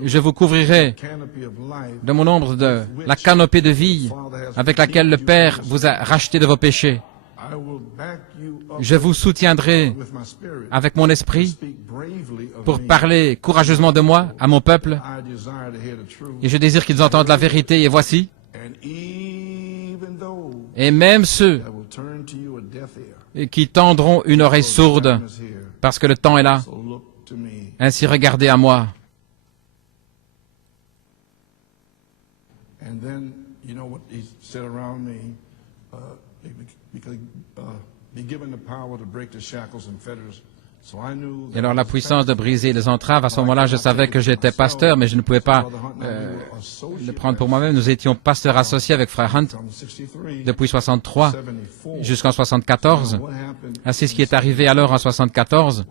Je vous couvrirai de mon ombre de la canopée de vie avec laquelle le Père vous a racheté de vos péchés. Je vous soutiendrai avec mon esprit pour parler courageusement de moi à mon peuple. Et je désire qu'ils entendent la vérité. Et voici, et même ceux qui tendront une oreille sourde, parce que le temps est là. Ainsi regardez à moi. Et alors la puissance de briser les entraves, à ce moment-là, je savais que j'étais pasteur, mais je ne pouvais pas le prendre pour moi-même. Nous étions pasteurs associés avec Frère Hunt depuis 63 jusqu'en 74. Ainsi ce qui est arrivé alors en 74.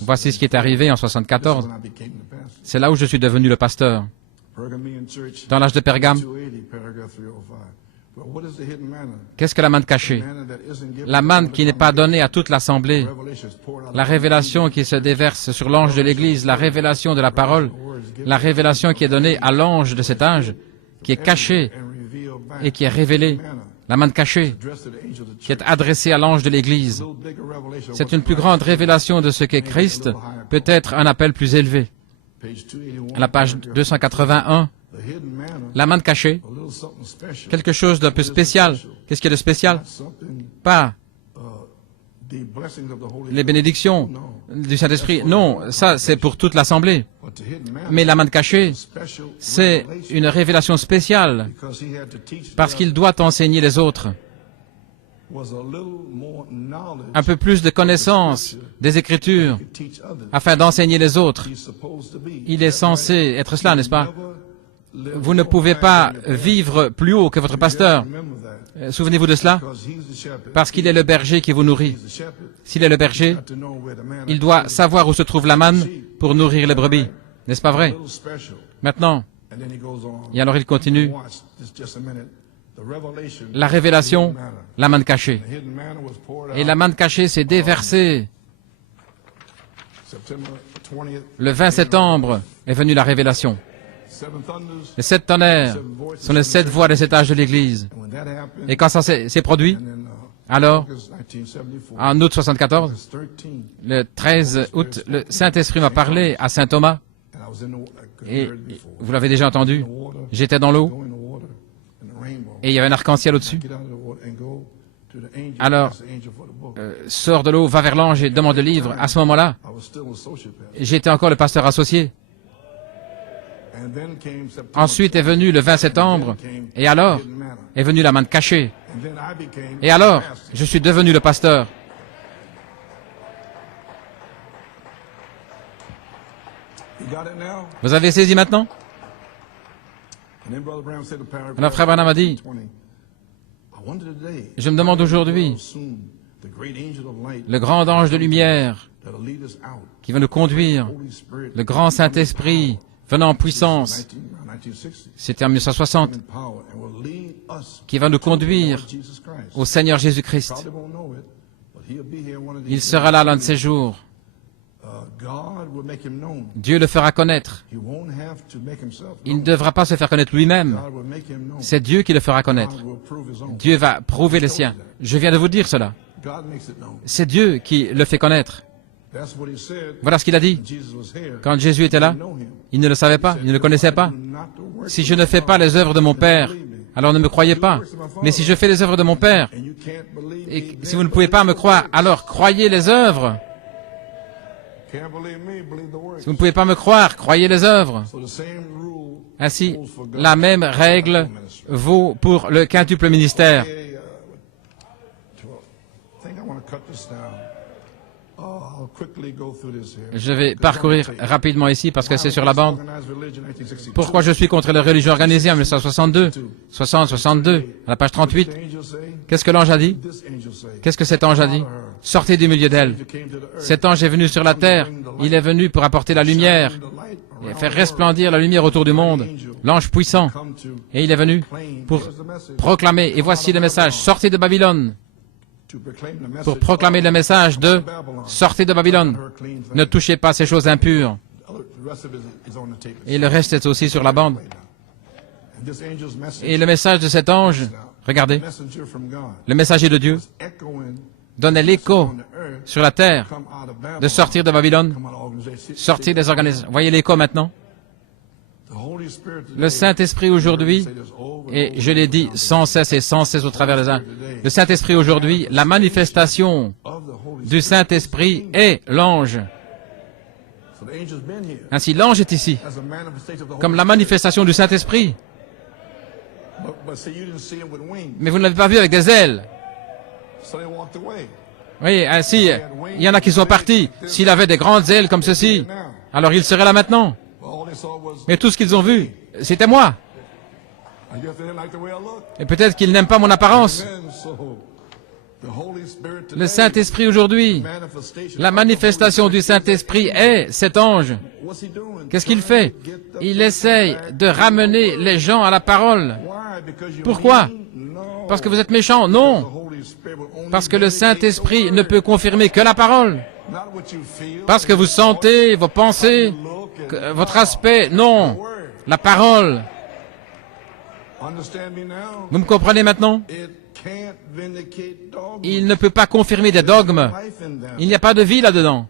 Voici ce qui est arrivé en 74. C'est là où je suis devenu le pasteur. Dans l'âge de Pergame. Qu'est-ce que la manne cachée? La manne qui n'est pas donnée à toute l'assemblée. La révélation qui se déverse sur l'ange de l'Église, la révélation de la parole, la révélation qui est donnée à l'ange de cet âge, qui est cachée et qui est révélée. La manne cachée, qui est adressée à l'ange de l'Église. C'est une plus grande révélation de ce qu'est Christ, peut-être un appel plus élevé. À la page 281, la manne cachée, quelque chose d'un peu spécial. Qu'est-ce qu'il y a de spécial? Pas les bénédictions du Saint-Esprit. Non, ça c'est pour toute l'assemblée. Mais la manne cachée, c'est une révélation spéciale parce qu'il doit enseigner les autres. Un peu plus de connaissance des Écritures afin d'enseigner les autres. Il est censé être cela, n'est-ce pas? Vous ne pouvez pas vivre plus haut que votre pasteur. Souvenez-vous de cela, parce qu'il est le berger qui vous nourrit. S'il est le berger, il doit savoir où se trouve la manne pour nourrir les brebis. N'est-ce pas vrai? Maintenant, et alors il continue, la révélation, la manne cachée. Et la manne cachée s'est déversée. Le 20 septembre est venue la révélation. Les 7 tonnerres sont les 7 voix de cet âge de l'Église. Et quand ça s'est produit, alors, en août 74, le 13 août, le Saint-Esprit m'a parlé à Saint Thomas. Et vous l'avez déjà entendu, j'étais dans l'eau. Et il y avait un arc-en-ciel au-dessus. Alors, sors de l'eau, va vers l'ange et demande le livre. À ce moment-là, j'étais encore le pasteur associé. Ensuite est venu le 20 septembre, et alors est venue la manne cachée. Et alors, je suis devenu le pasteur. Vous avez saisi maintenant? Alors Frère Branham a dit, je me demande aujourd'hui, le grand ange de lumière qui va nous conduire, le grand Saint-Esprit venant en puissance, c'était en 1960, qui va nous conduire au Seigneur Jésus-Christ. Il sera là l'un de ces jours. Dieu le fera connaître. Il ne devra pas se faire connaître lui-même. C'est Dieu qui le fera connaître. Dieu va prouver le sien. Je viens de vous dire cela. C'est Dieu qui le fait connaître. Voilà ce qu'il a dit. Quand Jésus était là, il ne le savait pas, il ne le connaissait pas. Si je ne fais pas les œuvres de mon Père, alors ne me croyez pas. Mais si je fais les œuvres de mon Père, et si vous ne pouvez pas me croire, alors croyez les œuvres. Si vous ne pouvez pas me croire, croyez les œuvres. Ainsi, la même règle vaut pour le quintuple ministère. Je vais parcourir rapidement ici parce que c'est sur la bande. Pourquoi je suis contre les religions organisées en 1962, 62, à la page 38. Qu'est-ce que l'ange a dit? Qu'est-ce que cet ange a dit? Sortez du milieu d'elle. Cet ange est venu sur la terre. Il est venu pour apporter la lumière et faire resplendir la lumière autour du monde. L'ange puissant. Et il est venu pour proclamer. Et voici le message. Sortez de Babylone. Pour proclamer le message de « Sortez de Babylone, ne touchez pas ces choses impures ». Et le reste est aussi sur la bande. Et le message de cet ange, regardez, le messager de Dieu donnait l'écho sur la terre de sortir de Babylone, sortir des organisations. Voyez l'écho maintenant? Le Saint-Esprit aujourd'hui, et je l'ai dit sans cesse et sans cesse au travers des uns, le Saint-Esprit aujourd'hui, la manifestation du Saint-Esprit est l'ange. Ainsi, l'ange est ici, comme la manifestation du Saint-Esprit. Mais vous ne l'avez pas vu avec des ailes. Oui, ainsi, il y en a qui sont partis. S'il avait des grandes ailes comme ceci, alors il serait là maintenant. Mais tout ce qu'ils ont vu, c'était moi. Et peut-être qu'ils n'aiment pas mon apparence. Le Saint-Esprit aujourd'hui, la manifestation du Saint-Esprit est cet ange. Qu'est-ce qu'il fait? Il essaye de ramener les gens à la parole. Pourquoi? Parce que vous êtes méchants? Non. Parce que le Saint-Esprit ne peut confirmer que la parole. Parce que vous sentez, vos pensées, votre aspect, non. La parole. Vous me comprenez maintenant? Il ne peut pas confirmer des dogmes. Il n'y a pas de vie là-dedans.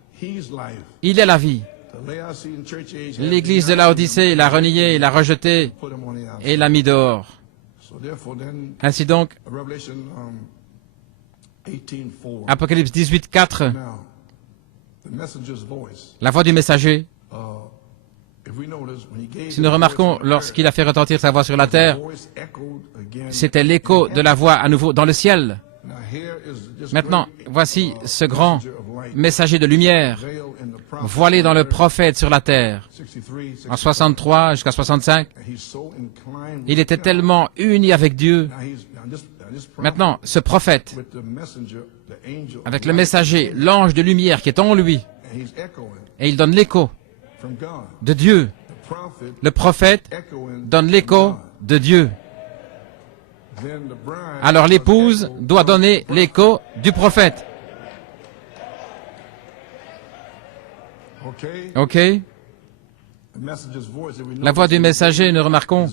Il est la vie. L'Église de Laodicée l'a renié, l'a rejeté et l'a mis dehors. Ainsi donc, Apocalypse 18, 4, la voix du messager. Si nous remarquons, lorsqu'il a fait retentir sa voix sur la terre, c'était l'écho de la voix à nouveau dans le ciel. Maintenant, voici ce grand messager de lumière, voilé dans le prophète sur la terre. En 63 jusqu'à 65, il était tellement uni avec Dieu. Maintenant, ce prophète, avec le messager, l'ange de lumière qui est en lui, et il donne l'écho de Dieu. Le prophète donne l'écho de Dieu. Alors l'épouse doit donner l'écho du prophète. OK? La voix du messager, nous remarquons,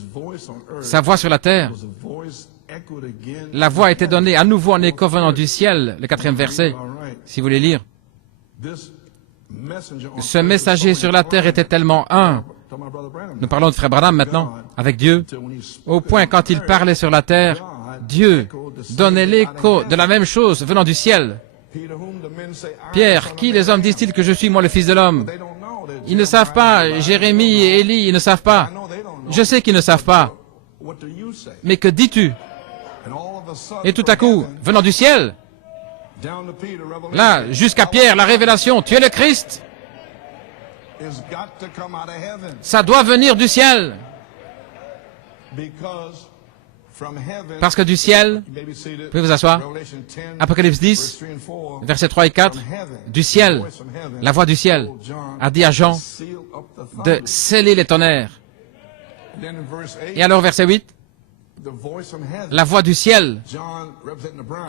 sa voix sur la terre. La voix était donnée à nouveau en écho venant du ciel, le 4e verset, si vous voulez lire. Ce messager sur la terre était tellement un. Nous parlons de Frère Branham maintenant, avec Dieu, au point quand il parlait sur la terre, Dieu donnait l'écho de la même chose venant du ciel. Pierre, qui les hommes disent-ils que je suis, moi, le Fils de l'homme? Ils ne savent pas. Jérémie et Élie, ils ne savent pas. Je sais qu'ils ne savent pas. Mais que dis-tu? Et tout à coup, venant du ciel, là, jusqu'à Pierre, la révélation, tu es le Christ. Ça doit venir du ciel. Parce que du ciel, vous pouvez vous asseoir, Apocalypse 10, versets 3 et 4, du ciel, la voix du ciel a dit à Jean de sceller les tonnerres. Et alors, verset 8, la voix du ciel,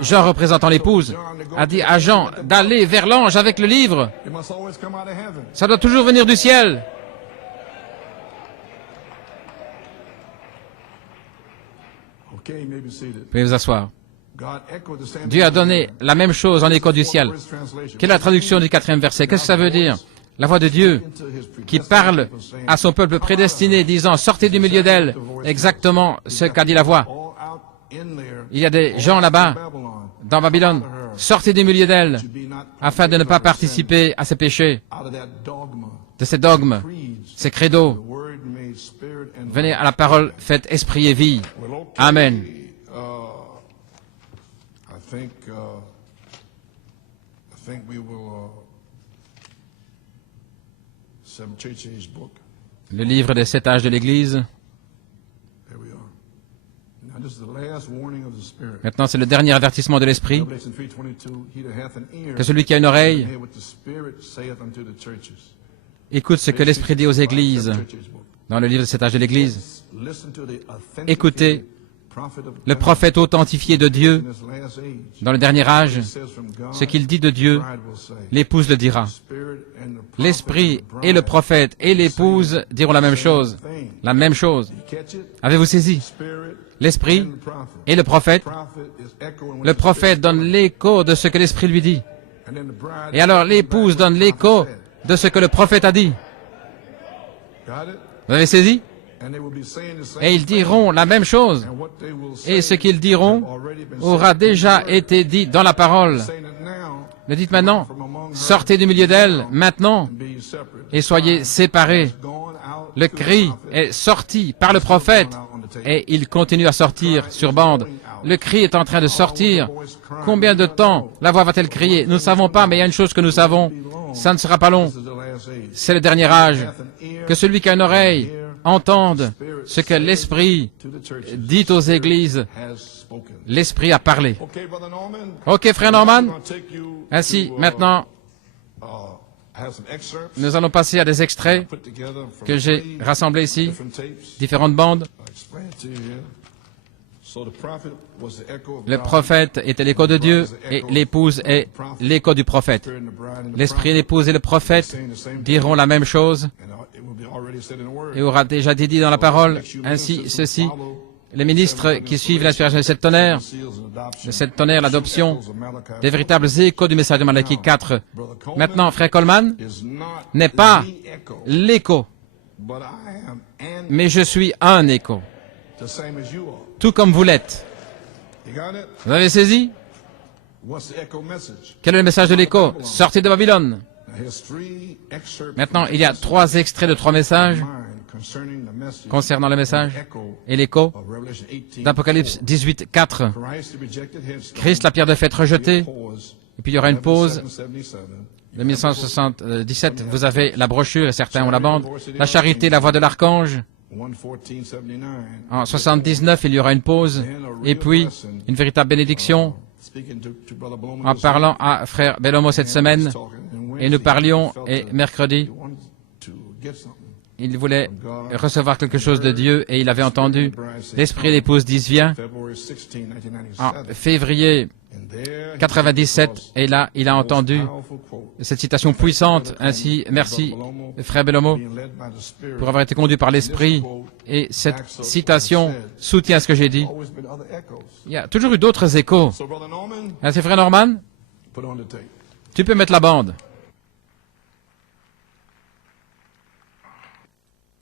Jean représentant l'épouse, a dit à Jean d'aller vers l'ange avec le livre. Ça doit toujours venir du ciel. Vous pouvez vous asseoir. Dieu a donné la même chose en écho du ciel. Quelle est la traduction du 4e verset? Qu'est-ce que ça veut dire? La voix de Dieu qui parle à son peuple prédestiné, disant, sortez du milieu d'elle. Exactement ce qu'a dit la voix. Il y a des gens là-bas, dans Babylone. Sortez du milieu d'elle, afin de ne pas participer à ces péchés, de ces dogmes, ces credos. Venez à la parole, faites esprit et vie. Amen. Le livre des 7 âges de l'Église. Maintenant, c'est le dernier avertissement de l'Esprit. Que celui qui a une oreille écoute ce que l'Esprit dit aux Églises. Dans le livre des 7 âges de l'Église, écoutez le prophète authentifié de Dieu dans le dernier âge. Ce qu'il dit de Dieu, l'épouse le dira. L'Esprit et le prophète et l'épouse diront la même chose. La même chose. Avez-vous saisi? L'Esprit et le prophète. Le prophète donne l'écho de ce que l'Esprit lui dit. Et alors l'épouse donne l'écho de ce que le prophète a dit. Vous avez saisi? Et ils diront la même chose. Et ce qu'ils diront aura déjà été dit dans la parole. Le dites maintenant, sortez du milieu d'elle, maintenant, et soyez séparés. Le cri est sorti par le prophète, et il continue à sortir sur bande. Le cri est en train de sortir. Combien de temps la voix va-t-elle crier? Nous ne savons pas, mais il y a une chose que nous savons. Ça ne sera pas long. C'est le dernier âge. Que celui qui a une oreille entende ce que l'Esprit dit aux églises. L'Esprit a parlé. Ok, frère Norman. Ainsi, maintenant, nous allons passer à des extraits que j'ai rassemblés ici, différentes bandes. Le prophète était l'écho de Dieu et l'épouse est l'écho du prophète. L'Esprit, l'épouse et le prophète diront la même chose et aura déjà été dit dans la parole. Ainsi, ceci, les ministres qui suivent l'inspiration de cette tonnerre, l'adoption, des véritables échos du message de Malachie 4. Maintenant, frère Coleman n'est pas l'écho, mais je suis un écho, tout comme vous l'êtes. Vous avez saisi? Quel est le message de l'écho? Sortez de Babylone. Maintenant, il y a 3 extraits de 3 messages concernant le message et l'écho d'Apocalypse 18, 4. Christ, la pierre de fait rejetée. Et puis il y aura une pause. De 1977, vous avez la brochure et certains ont la bande. La charité, la voix de l'archange. En 79, il y aura une pause. Et puis, une véritable bénédiction. En parlant à frère Bellomo cette semaine, et nous parlions, et mercredi, il voulait recevoir quelque chose de Dieu, et il avait entendu l'Esprit et l'épouse disent viens. En février 97, et là, il a entendu cette citation puissante. Ainsi, merci, frère Bellomo, pour avoir été conduit par l'Esprit. Et cette citation soutient ce que j'ai dit. Il y a toujours eu d'autres échos. Ainsi, frère Norman, tu peux mettre la bande.